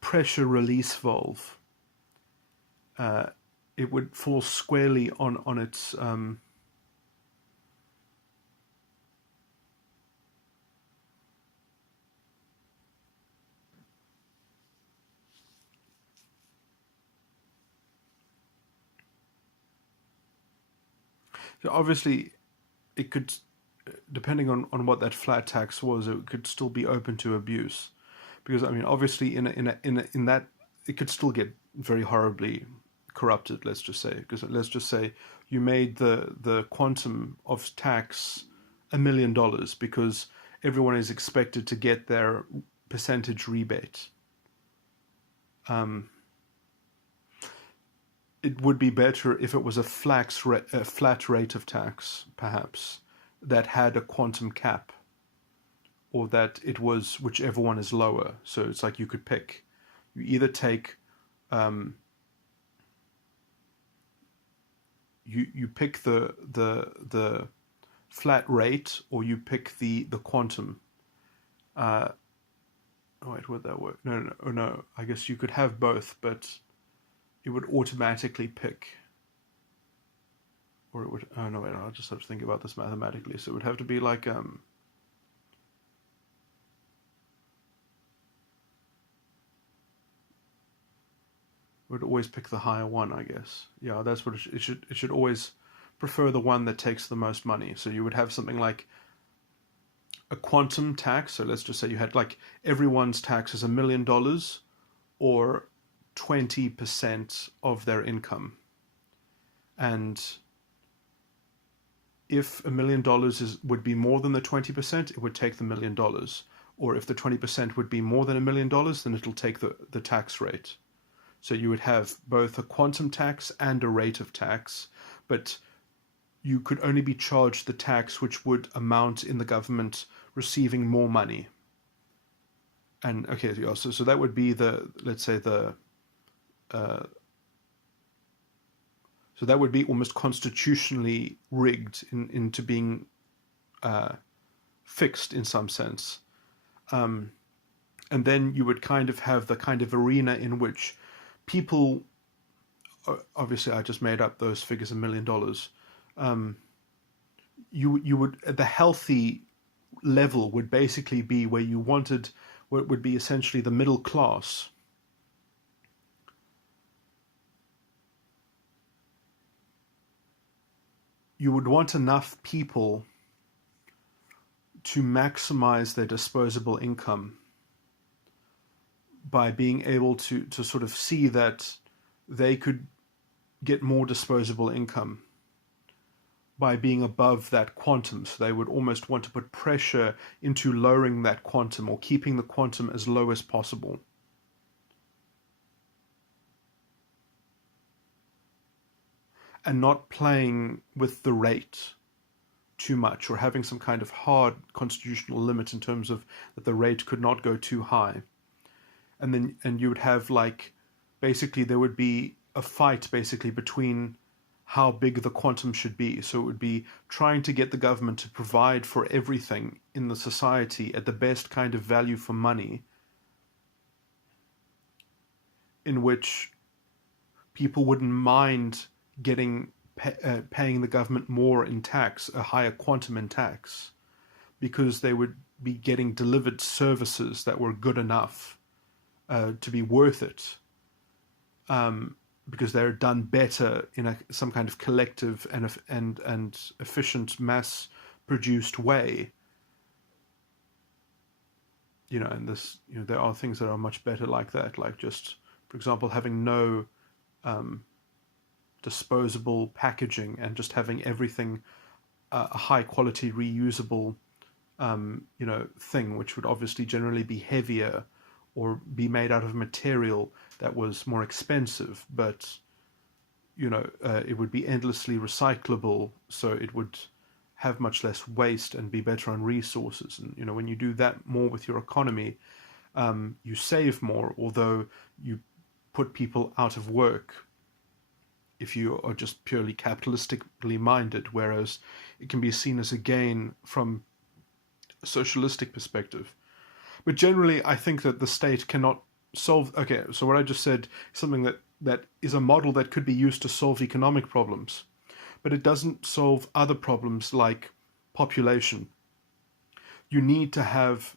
pressure release valve. It would fall squarely on its So obviously, it could, depending on what that flat tax was, it could still be open to abuse, because I mean, obviously, in that, it could still get very horribly corrupted. Let's just say, because let's just say you made the quantum of tax $1 million because everyone is expected to get their percentage rebate. It would be better if it was a flat rate of tax, perhaps, that had a quantum cap, or that it was whichever one is lower. So it's like you could pick. You either take you pick the flat rate, or you pick the quantum. Oh wait, would that work? No. I guess you could have both, but it would automatically pick, or it would. Oh no, wait, I'll just have to think about this mathematically. So it would have to be like would always pick the higher one, I guess. Yeah, that's what it should. It should always prefer the one that takes the most money. So you would have something like a quantum tax. So let's just say you had like everyone's tax is $1 million, or 20% of their income. And if $1 million would be more than the 20%, it would take the $1 million. Or if the 20% would be more than $1 million, then it'll take the tax rate. So you would have both a quantum tax and a rate of tax, but you could only be charged the tax which would amount in the government receiving more money. And okay, yeah, so that would be let's say so that would be almost constitutionally rigged into being fixed in some sense. And then you would kind of have the kind of arena in which people, obviously I just made up those figures, $1 million. You would, the healthy level would basically be where you wanted what would be essentially the middle class. You would want enough people to maximize their disposable income by being able to sort of see that they could get more disposable income by being above that quantum. So they would almost want to put pressure into lowering that quantum, or keeping the quantum as low as possible. And not playing with the rate too much, or having some kind of hard constitutional limit in terms of that the rate could not go too high. And you would have, like, basically there would be a fight basically between how big the quantum should be. So it would be trying to get the government to provide for everything in the society at the best kind of value for money, in which people wouldn't mind paying the government more in tax, a higher quantum in tax, because they would be getting delivered services that were good enough to be worth it, because they're done better in some kind of collective and efficient, mass-produced way. And this, there are things that are much better like that, like just, for example, having no disposable packaging, and just having everything a high quality reusable thing, which would obviously generally be heavier or be made out of material that was more expensive, but it would be endlessly recyclable, so it would have much less waste and be better on resources. And when you do that more with your economy, you save more, although you put people out of work if you are just purely capitalistically minded, whereas it can be seen as a gain from a socialistic perspective. But generally, I think that the state cannot solve... Okay, so what I just said is something that is a model that could be used to solve economic problems, but it doesn't solve other problems like population. You need to have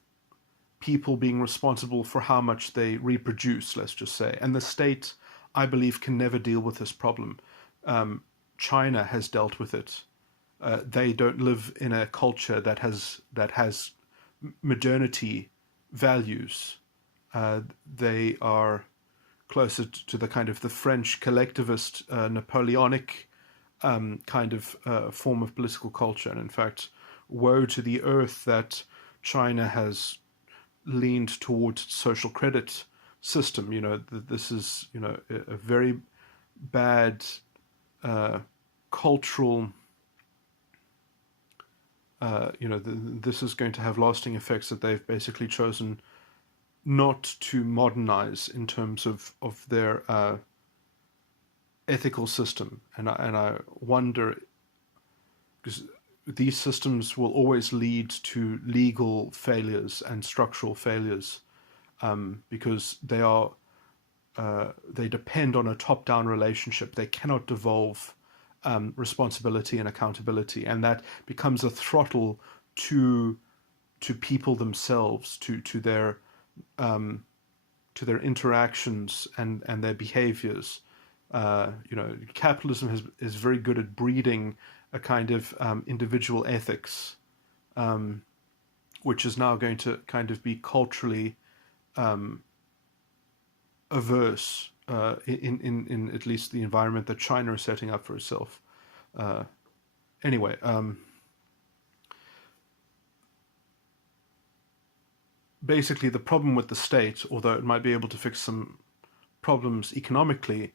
people being responsible for how much they reproduce, let's just say. And the state, I believe, can never deal with this problem. China has dealt with it. they don't live in a culture that has modernity values. They are closer to the kind of the French collectivist, Napoleonic kind of form of political culture. And in fact, woe to the earth that China has leaned towards social credit system. This is a very bad cultural. This is going to have lasting effects that they've basically chosen not to modernize in terms of their ethical system. And I wonder, because these systems will always lead to legal failures and structural failures, because they depend on a top-down relationship. They cannot devolve responsibility and accountability, and that becomes a throttle to people themselves, to their interactions and their behaviors. Capitalism is very good at breeding a kind of individual ethics, which is now going to kind of be culturally averse in at least the environment that China is setting up for itself. Anyway, basically the problem with the state, although it might be able to fix some problems economically,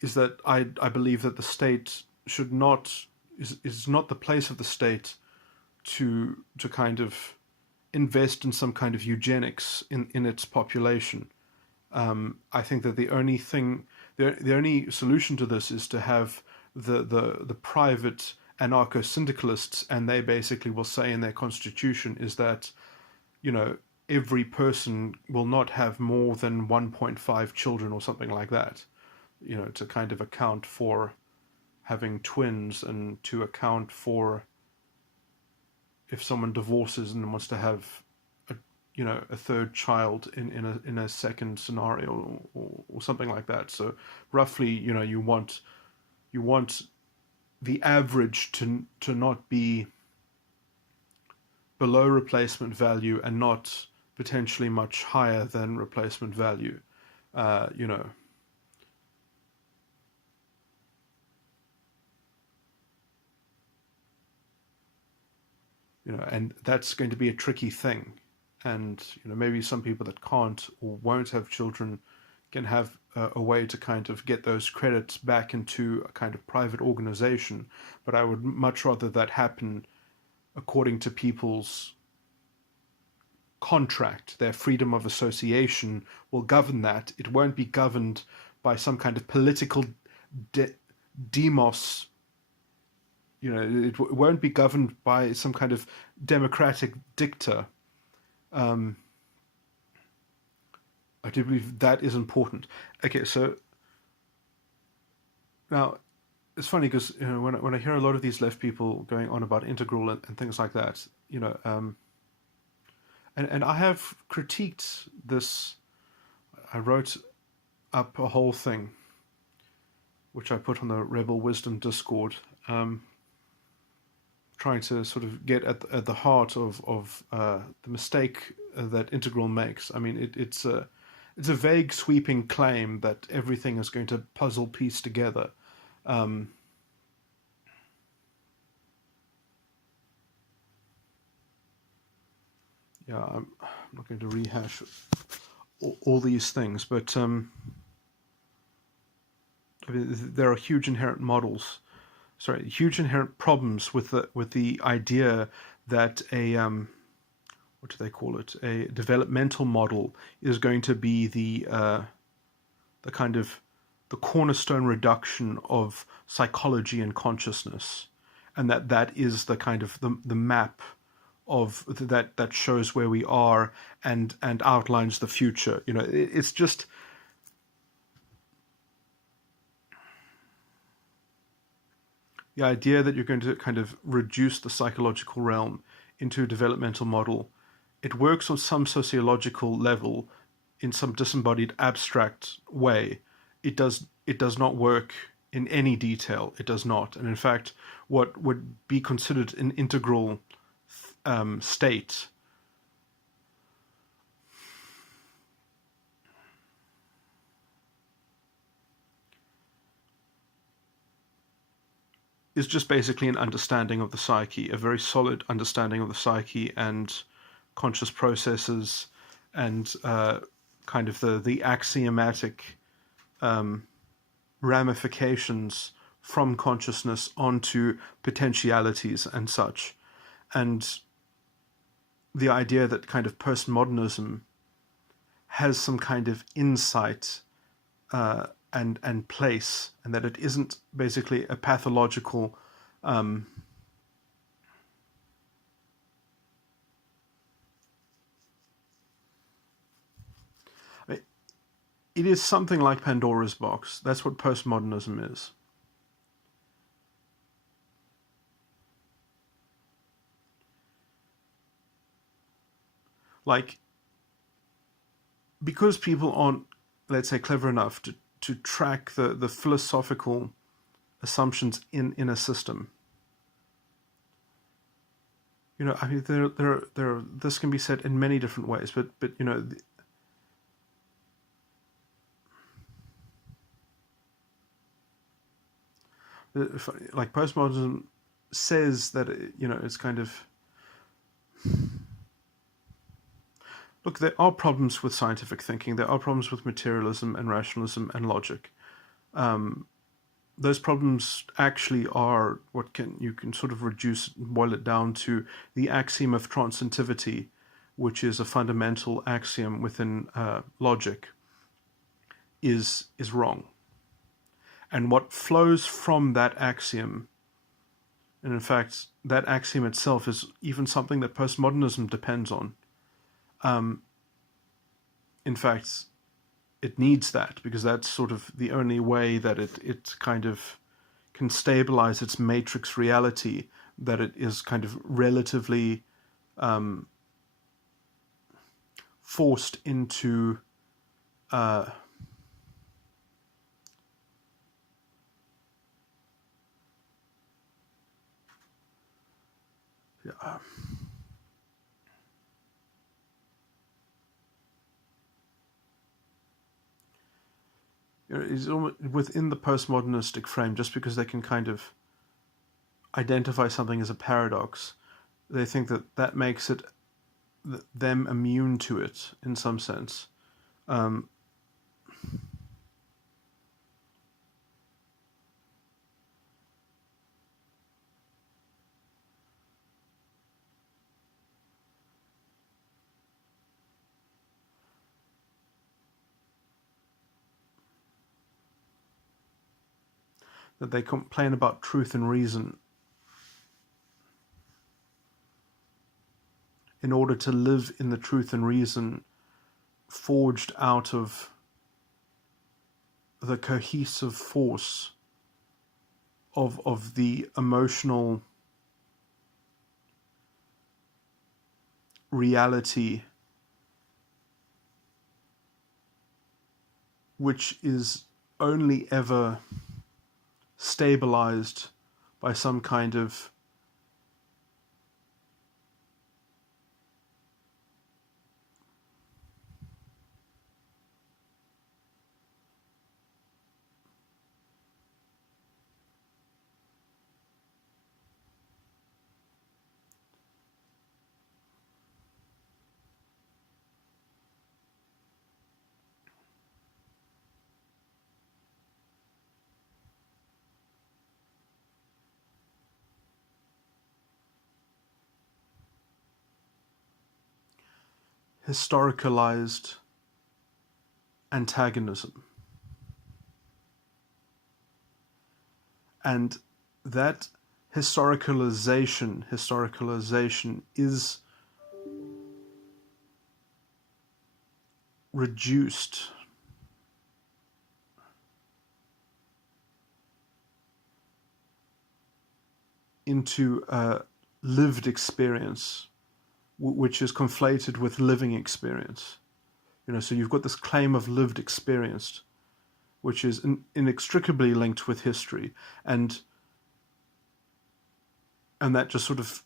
is that I believe that the state is not the place of the state to kind of invest in some kind of eugenics in its population. I think that the only solution to this is to have the private anarcho-syndicalists, and they basically will say in their constitution is that, every person will not have more than 1.5 children or something like that, to kind of account for having twins, and to account for if someone divorces and wants to have a third child in a second scenario or something like that. So roughly, you want the average to not be below replacement value and not potentially much higher than replacement value. And that's going to be a tricky thing. And maybe some people that can't or won't have children can have a way to kind of get those credits back into a kind of private organization. But I would much rather that happen according to people's contract. Their freedom of association will govern that. It won't be governed by some kind of political demos. It won't be governed by some kind of democratic dictator. I do believe that is important. Okay, so now it's funny because when I hear a lot of these left people going on about integral and things like that, and I have critiqued this. I wrote up a whole thing, which I put on the Rebel Wisdom Discord, trying to sort of get at the heart of the mistake that integral makes. I mean, it's a vague, sweeping claim that everything is going to puzzle piece together. I'm not going to rehash all these things, but I mean, there are huge inherent problems with the idea that a what do they call it? A developmental model is going to be the kind of the cornerstone reduction of psychology and consciousness, and that is the kind of the map of that shows where we are and outlines the future. It's just the idea that you're going to kind of reduce the psychological realm into a developmental model. It works on some sociological level in some disembodied abstract way. It does not work in any detail. It does not. And in fact, what would be considered an integral state is just basically an understanding of the psyche, a very solid understanding of the psyche and conscious processes, and kind of the axiomatic ramifications from consciousness onto potentialities and such. And the idea that kind of postmodernism has some kind of insight and place, and that it isn't basically a pathological it is something like Pandora's box. That's what postmodernism is. Like, because people aren't, let's say, clever enough to track the philosophical assumptions in a system. You know, I mean, there. This can be said in many different ways, but you know, like postmodernism says that, you know, it's kind of, look, there are problems with scientific thinking. There are problems with materialism and rationalism and logic. Those problems actually are what you can sort of boil it down to the axiom of transitivity, which is a fundamental axiom within logic, is wrong. And what flows from that axiom, and in fact, that axiom itself is even something that postmodernism depends on. In fact, it needs that, because that's sort of the only way that it kind of can stabilize its matrix reality, that it is kind of relatively forced into is within the postmodernistic frame. Just because they can kind of identify something as a paradox, they think that makes it them immune to it in some sense. That they complain about truth and reason in order to live in the truth and reason forged out of the cohesive force of the emotional reality, which is only ever stabilized by some kind of historicalized antagonism. And that historicalization is reduced into a lived experience, which is conflated with living experience. You know, so you've got this claim of lived experience, which is inextricably linked with history, and that just sort of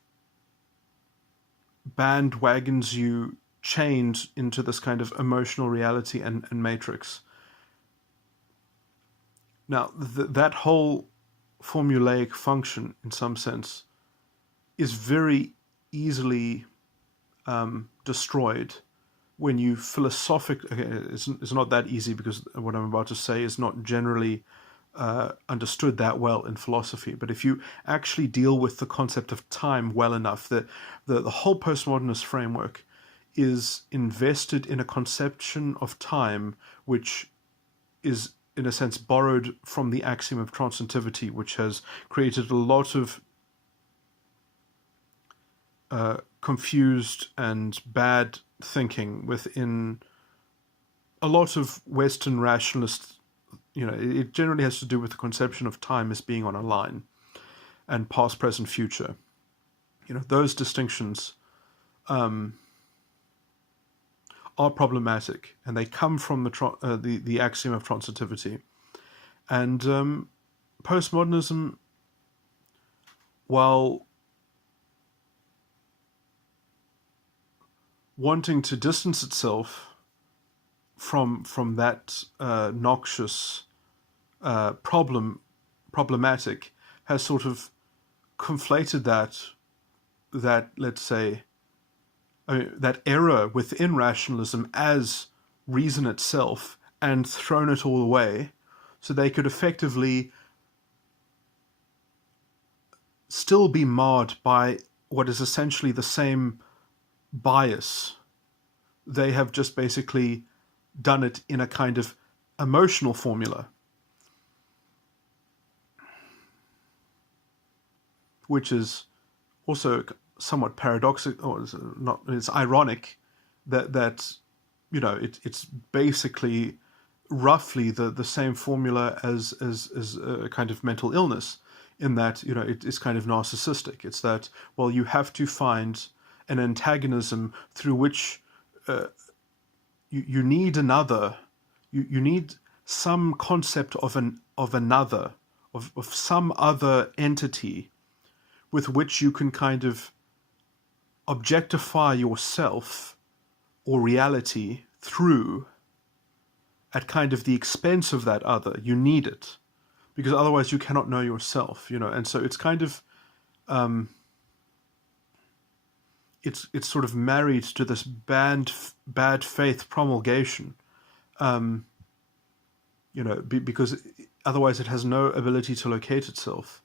bandwagons you chained into this kind of emotional reality and matrix. Now, that whole formulaic function, in some sense, is very easily destroyed when you it's not that easy, because what I'm about to say is not generally understood that well in philosophy. But if you actually deal with the concept of time well enough, that the whole postmodernist framework is invested in a conception of time which is, in a sense, borrowed from the axiom of transitivity, which has created a lot of confused and bad thinking within a lot of Western rationalists. It generally has to do with the conception of time as being on a line, and past, present, future. Those distinctions are problematic, and they come from the axiom of transitivity. And postmodernism, while wanting to distance itself from that noxious problematic, has sort of conflated that let's say, that error within rationalism as reason itself, and thrown it all away, so they could effectively still be marred by what is essentially the same bias. They have just basically done it in a kind of emotional formula, which is also somewhat paradoxical, or not. It's ironic that it's basically roughly the same formula as a kind of mental illness, in that it's kind of narcissistic. It's that, well, you have to find an antagonism through which you need another. You need some concept of another, of some other entity with which you can kind of objectify yourself or reality through, at kind of the expense of that other. You need it, because otherwise you cannot know yourself, and so it's kind of it's sort of married to this bad faith promulgation, because otherwise it has no ability to locate itself.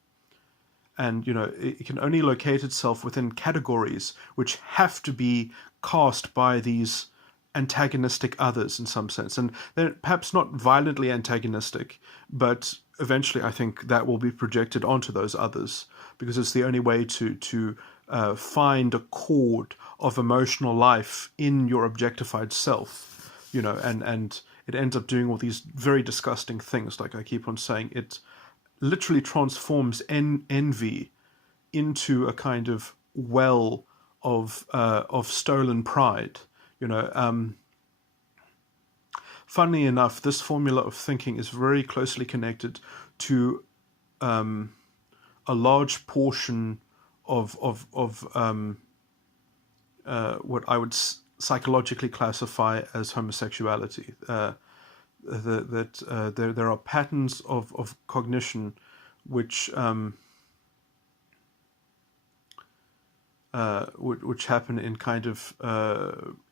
And it can only locate itself within categories which have to be cast by these antagonistic others, in some sense. And they're perhaps not violently antagonistic, but eventually I think that will be projected onto those others, because it's the only way to find a chord of emotional life in your objectified self, and it ends up doing all these very disgusting things. Like I keep on saying, it literally transforms envy into a kind of well of stolen pride. Funnily enough, this formula of thinking is very closely connected to a large portion of what I would psychologically classify as homosexuality. There are patterns of cognition which happen in kind of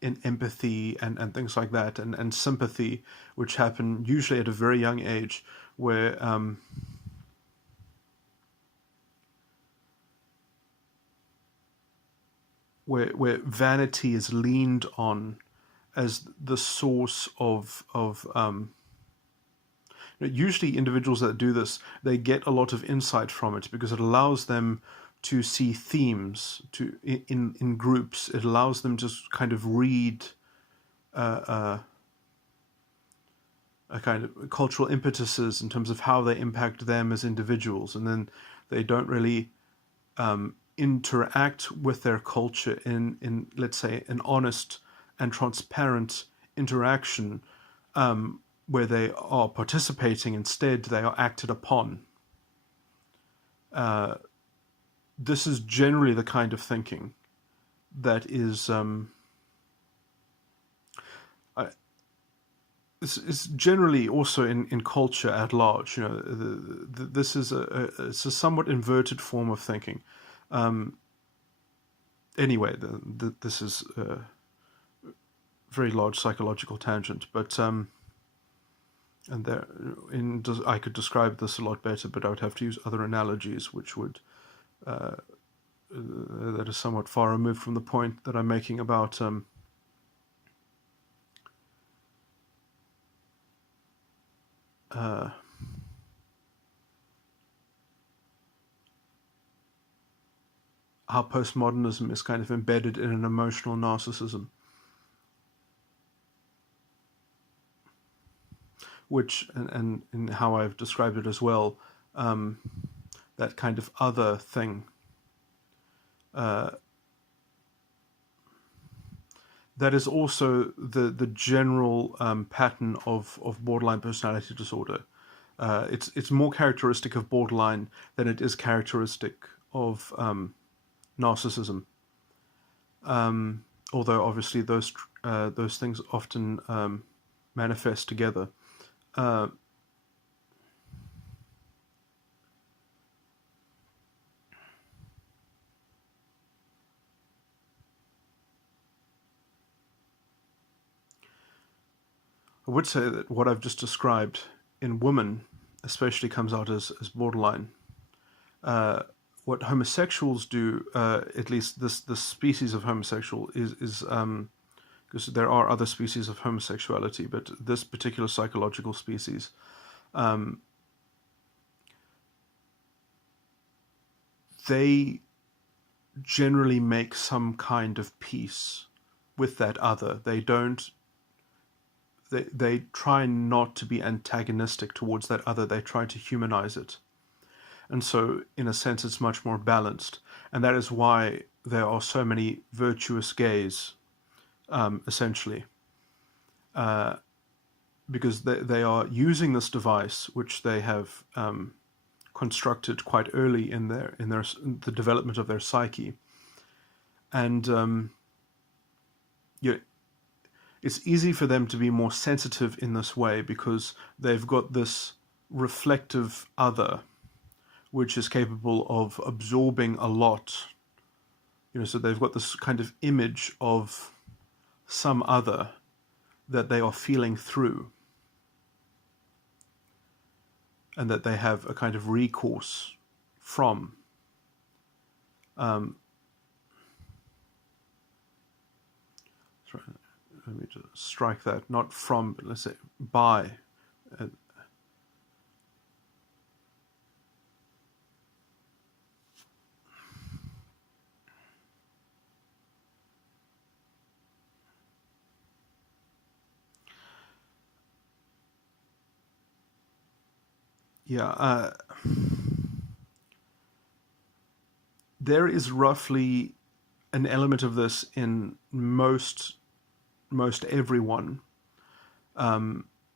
in empathy and things like that, and sympathy, which happen usually at a very young age, where vanity is leaned on as the source of usually individuals that do this, they get a lot of insight from it, because it allows them to see themes in groups. It allows them to kind of read a kind of cultural impetuses in terms of how they impact them as individuals, and then they don't really interact with their culture in let's say an honest and transparent interaction, where they are participating, instead they are acted upon. This is generally the kind of thinking that is it's generally also in culture at large. This is it's a somewhat inverted form of thinking. Anyway, this is a very large psychological tangent, but and I could describe this a lot better, but I would have to use other analogies, which would that is somewhat far removed from the point that I'm making about how postmodernism is kind of embedded in an emotional narcissism, which, and in how I've described it as well, that kind of other thing, that is also the general pattern of borderline personality disorder. It's more characteristic of borderline than it is characteristic of narcissism. Although obviously those things often manifest together. I would say that what I've just described in women especially comes out as borderline. What homosexuals do, at least this species of homosexual, is because there are other species of homosexuality, but this particular psychological species, they generally make some kind of peace with that other. They don't. They try not to be antagonistic towards that other. They try to humanize it. And so, in a sense, it's much more balanced. And that is why there are so many virtuous gays, essentially. Because they are using this device, which they have constructed quite early in the development of their psyche. And it's easy for them to be more sensitive in this way because they've got this reflective other, which is capable of absorbing a lot. So they've got this kind of image of some other that they are feeling through, and that they have a kind of recourse from. Let me just strike that, not from, but let's say by. There is roughly an element of this in most everyone,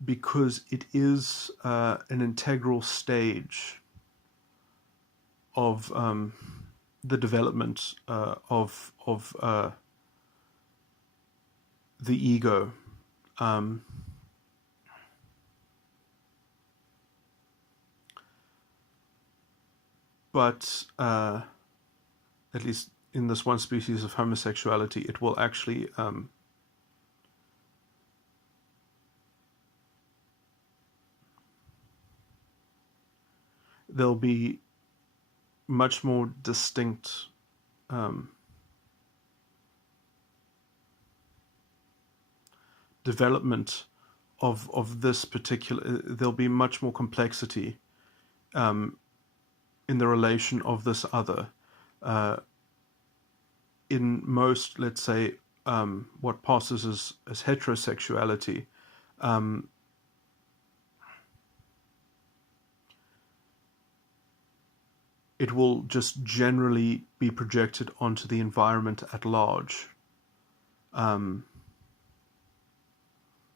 because it is an integral stage of the development of the ego. But at least in this one species of homosexuality, it will actually there'll be much more distinct development of this particular. There'll be much more complexity in the relation of this other. In most, let's say, what passes as heterosexuality, it will just generally be projected onto the environment at large.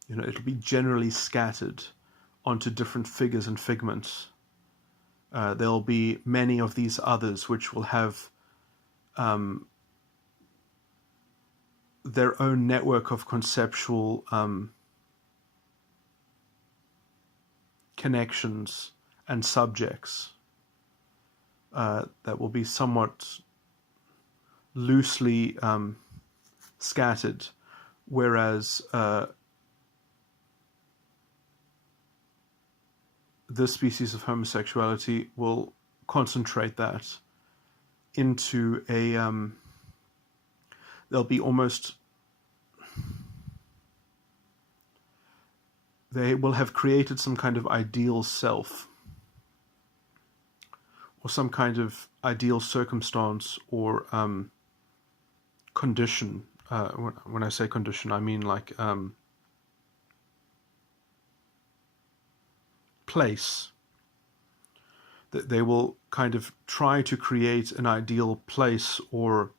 it'll be generally scattered onto different figures and figments. There'll be many of these others which will have their own network of conceptual connections and subjects that will be somewhat loosely scattered, whereas this species of homosexuality will concentrate that into a they'll be almost, they will have created some kind of ideal self or some kind of ideal circumstance or condition. When I say condition, I mean like place. That they will kind of try to create an ideal place or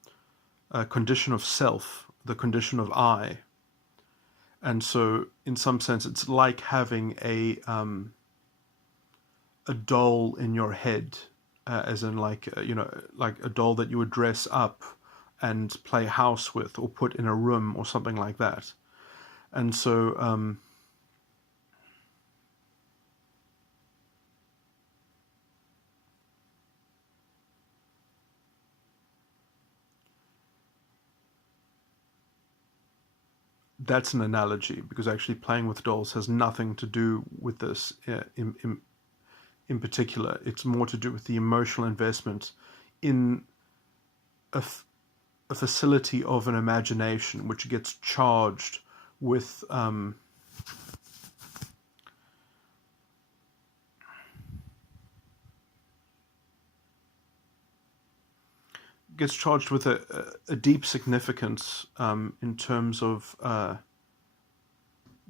a condition of self, the condition of I. And so, in some sense, it's like having a doll in your head, as in like like a doll that you would dress up and play house with, or put in a room, or something like that. And so, that's an analogy, because actually playing with dolls has nothing to do with this in particular. It's more to do with the emotional investment in a facility of an imagination which gets charged with a deep significance in terms of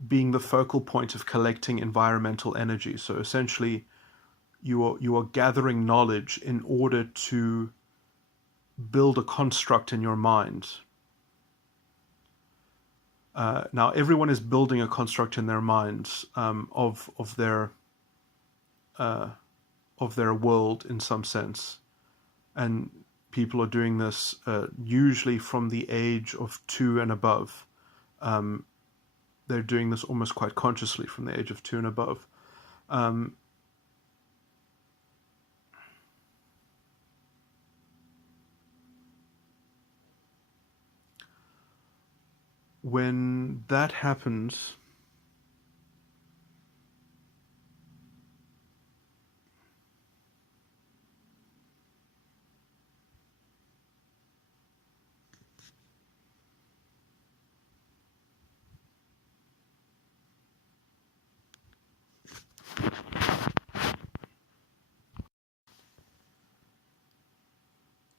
being the focal point of collecting environmental energy. So essentially, you are gathering knowledge in order to build a construct in your mind. Now, everyone is building a construct in their minds of their world in some sense, and people are doing this usually from the age of 2 and above. They're doing this almost quite consciously from the age of 2 and above. When that happens,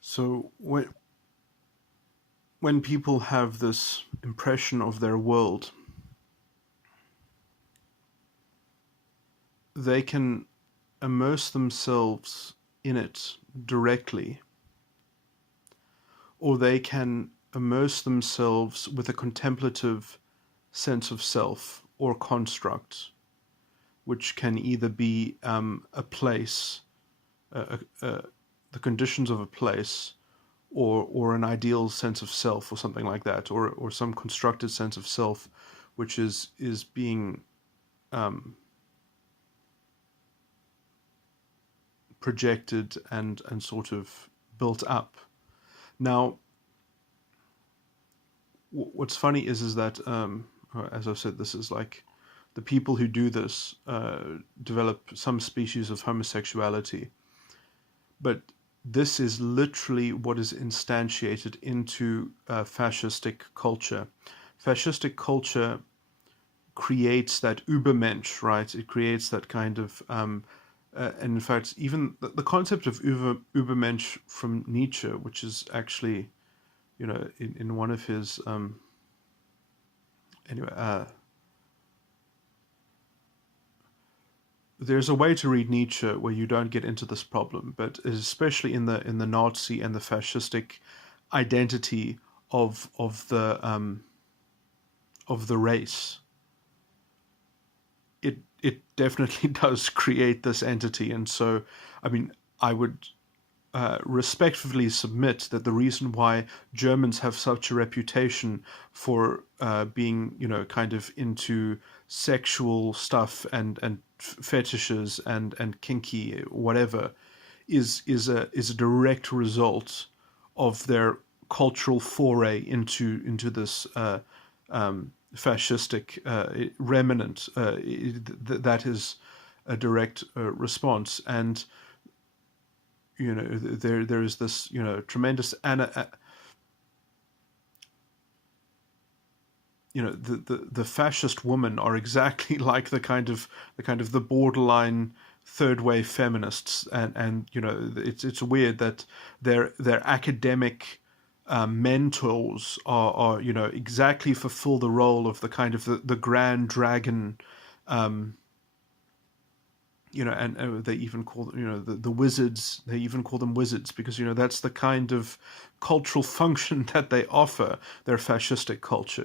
so when people have this impression of their world, they can immerse themselves in it directly, or they can immerse themselves with a contemplative sense of self or construct, which can either be a place, the conditions of a place, or an ideal sense of self, or something like that, or some constructed sense of self, which is being projected and sort of built up. Now, what's funny is that, as I've said, this is like the people who do this develop some species of homosexuality, but this is literally what is instantiated into fascistic culture. Fascistic culture creates that Übermensch, right? It creates that kind of, and in fact, even the concept of Übermensch from Nietzsche, which is actually, in one of his, there's a way to read Nietzsche where you don't get into this problem, but especially in the Nazi and the fascistic identity of the race, it definitely does create this entity. And so, I mean, I would respectfully submit that the reason why Germans have such a reputation for being, kind of into sexual stuff and fetishes and kinky whatever is a direct result of their cultural foray into this fascistic remnant. That is a direct response. And there is this tremendous the fascist women are exactly like the kind of the borderline third wave feminists. And it's weird that their academic mentors are exactly fulfill the role of the kind of the grand dragon. And they even call them, the wizards. They even call them wizards because that's the kind of cultural function that they offer. Their fascistic culture,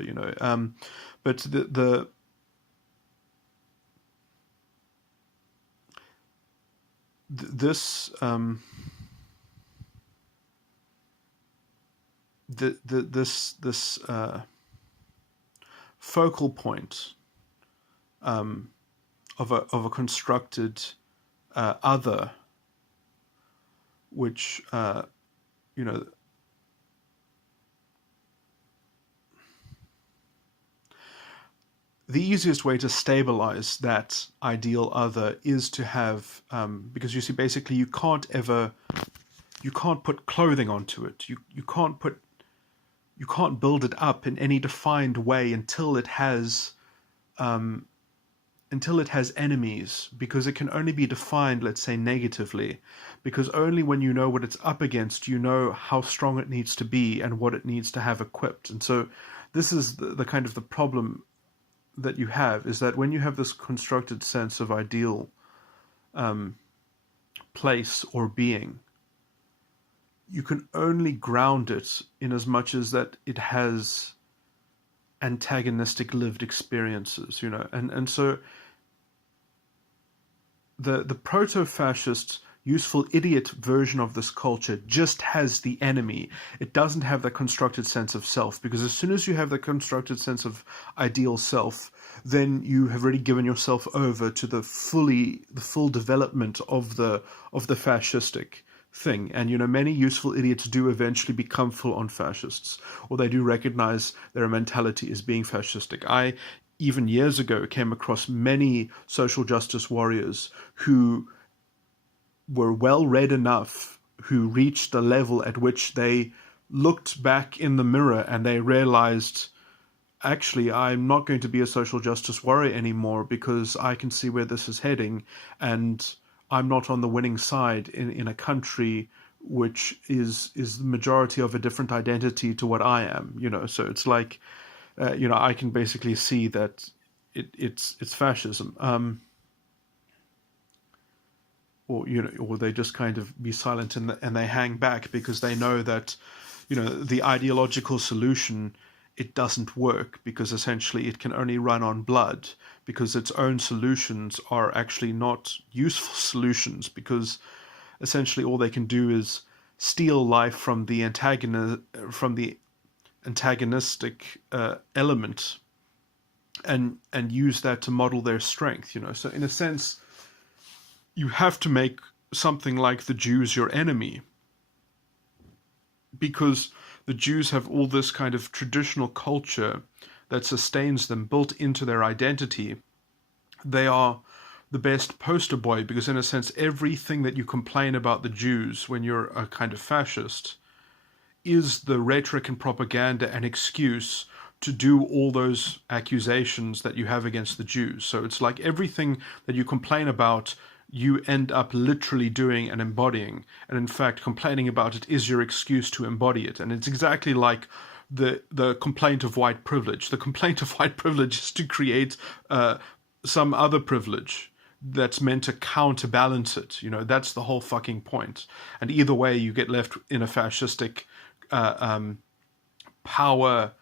but this this focal point of a constructed other, which the easiest way to stabilize that ideal other is to have, because you see, basically you can't put clothing onto it. You can't build it up in any defined way until it has enemies, because it can only be defined, let's say, negatively, because only when you know what it's up against, you know how strong it needs to be and what it needs to have equipped. And so this is the kind of the problem that you have, is that when you have this constructed sense of ideal place or being, you can only ground it in as much as that it has antagonistic lived experiences, and so the proto-fascist useful idiot version of this culture just has the enemy. It doesn't have that constructed sense of self, because as soon as you have the constructed sense of ideal self, then you have already given yourself over to the full development of the fascistic thing. And many useful idiots do eventually become full-on fascists, or they do recognize their mentality as being fascistic. I even years ago came across many social justice warriors who were well read enough, who reached the level at which they looked back in the mirror and they realized, actually, I'm not going to be a social justice warrior anymore because I can see where this is heading, and I'm not on the winning side in a country which is the majority of a different identity to what I am. So it's like, I can basically see that it's fascism. Or they just kind of be silent and they hang back because they know that, the ideological solution, it doesn't work, because essentially it can only run on blood, because its own solutions are actually not useful solutions, because essentially all they can do is steal life from the antagonistic element and use that to model their strength. So in a sense, you have to make something like the Jews your enemy, because the Jews have all this kind of traditional culture that sustains them, built into their identity. They are the best poster boy, because in a sense, everything that you complain about the Jews when you're a kind of fascist is the rhetoric and propaganda and excuse to do all those accusations that you have against the Jews. So it's like everything that you complain about, you end up literally doing and embodying. And in fact, complaining about it is your excuse to embody it. And it's exactly like the complaint of white privilege. The complaint of white privilege is to create some other privilege that's meant to counterbalance it. That's the whole fucking point. And either way, you get left in a fascistic, power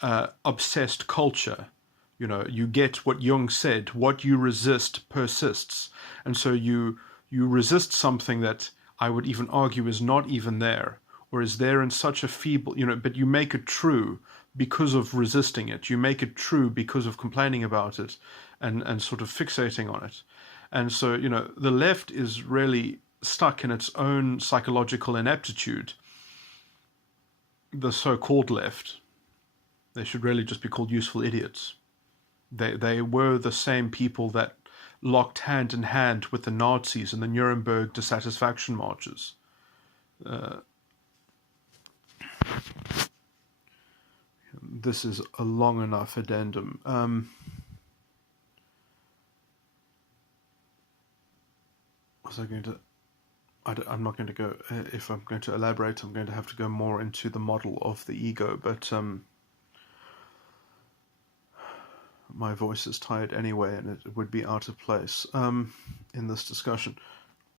obsessed culture. You get what Jung said: what you resist persists. And so you resist something that I would even argue is not even there, or is there in such a feeble, but you make it true because of resisting it. You make it true because of complaining about it and sort of fixating on it. And so, the left is really stuck in its own psychological ineptitude. The so-called left, they should really just be called useful idiots. They were the same people that locked hand in hand with the Nazis in the Nuremberg dissatisfaction marches. This is a long enough addendum. Was I going to... I'm not going to go... if I'm going to elaborate, I'm going to have to go more into the model of the ego, but my voice is tired anyway, and it would be out of place in this discussion.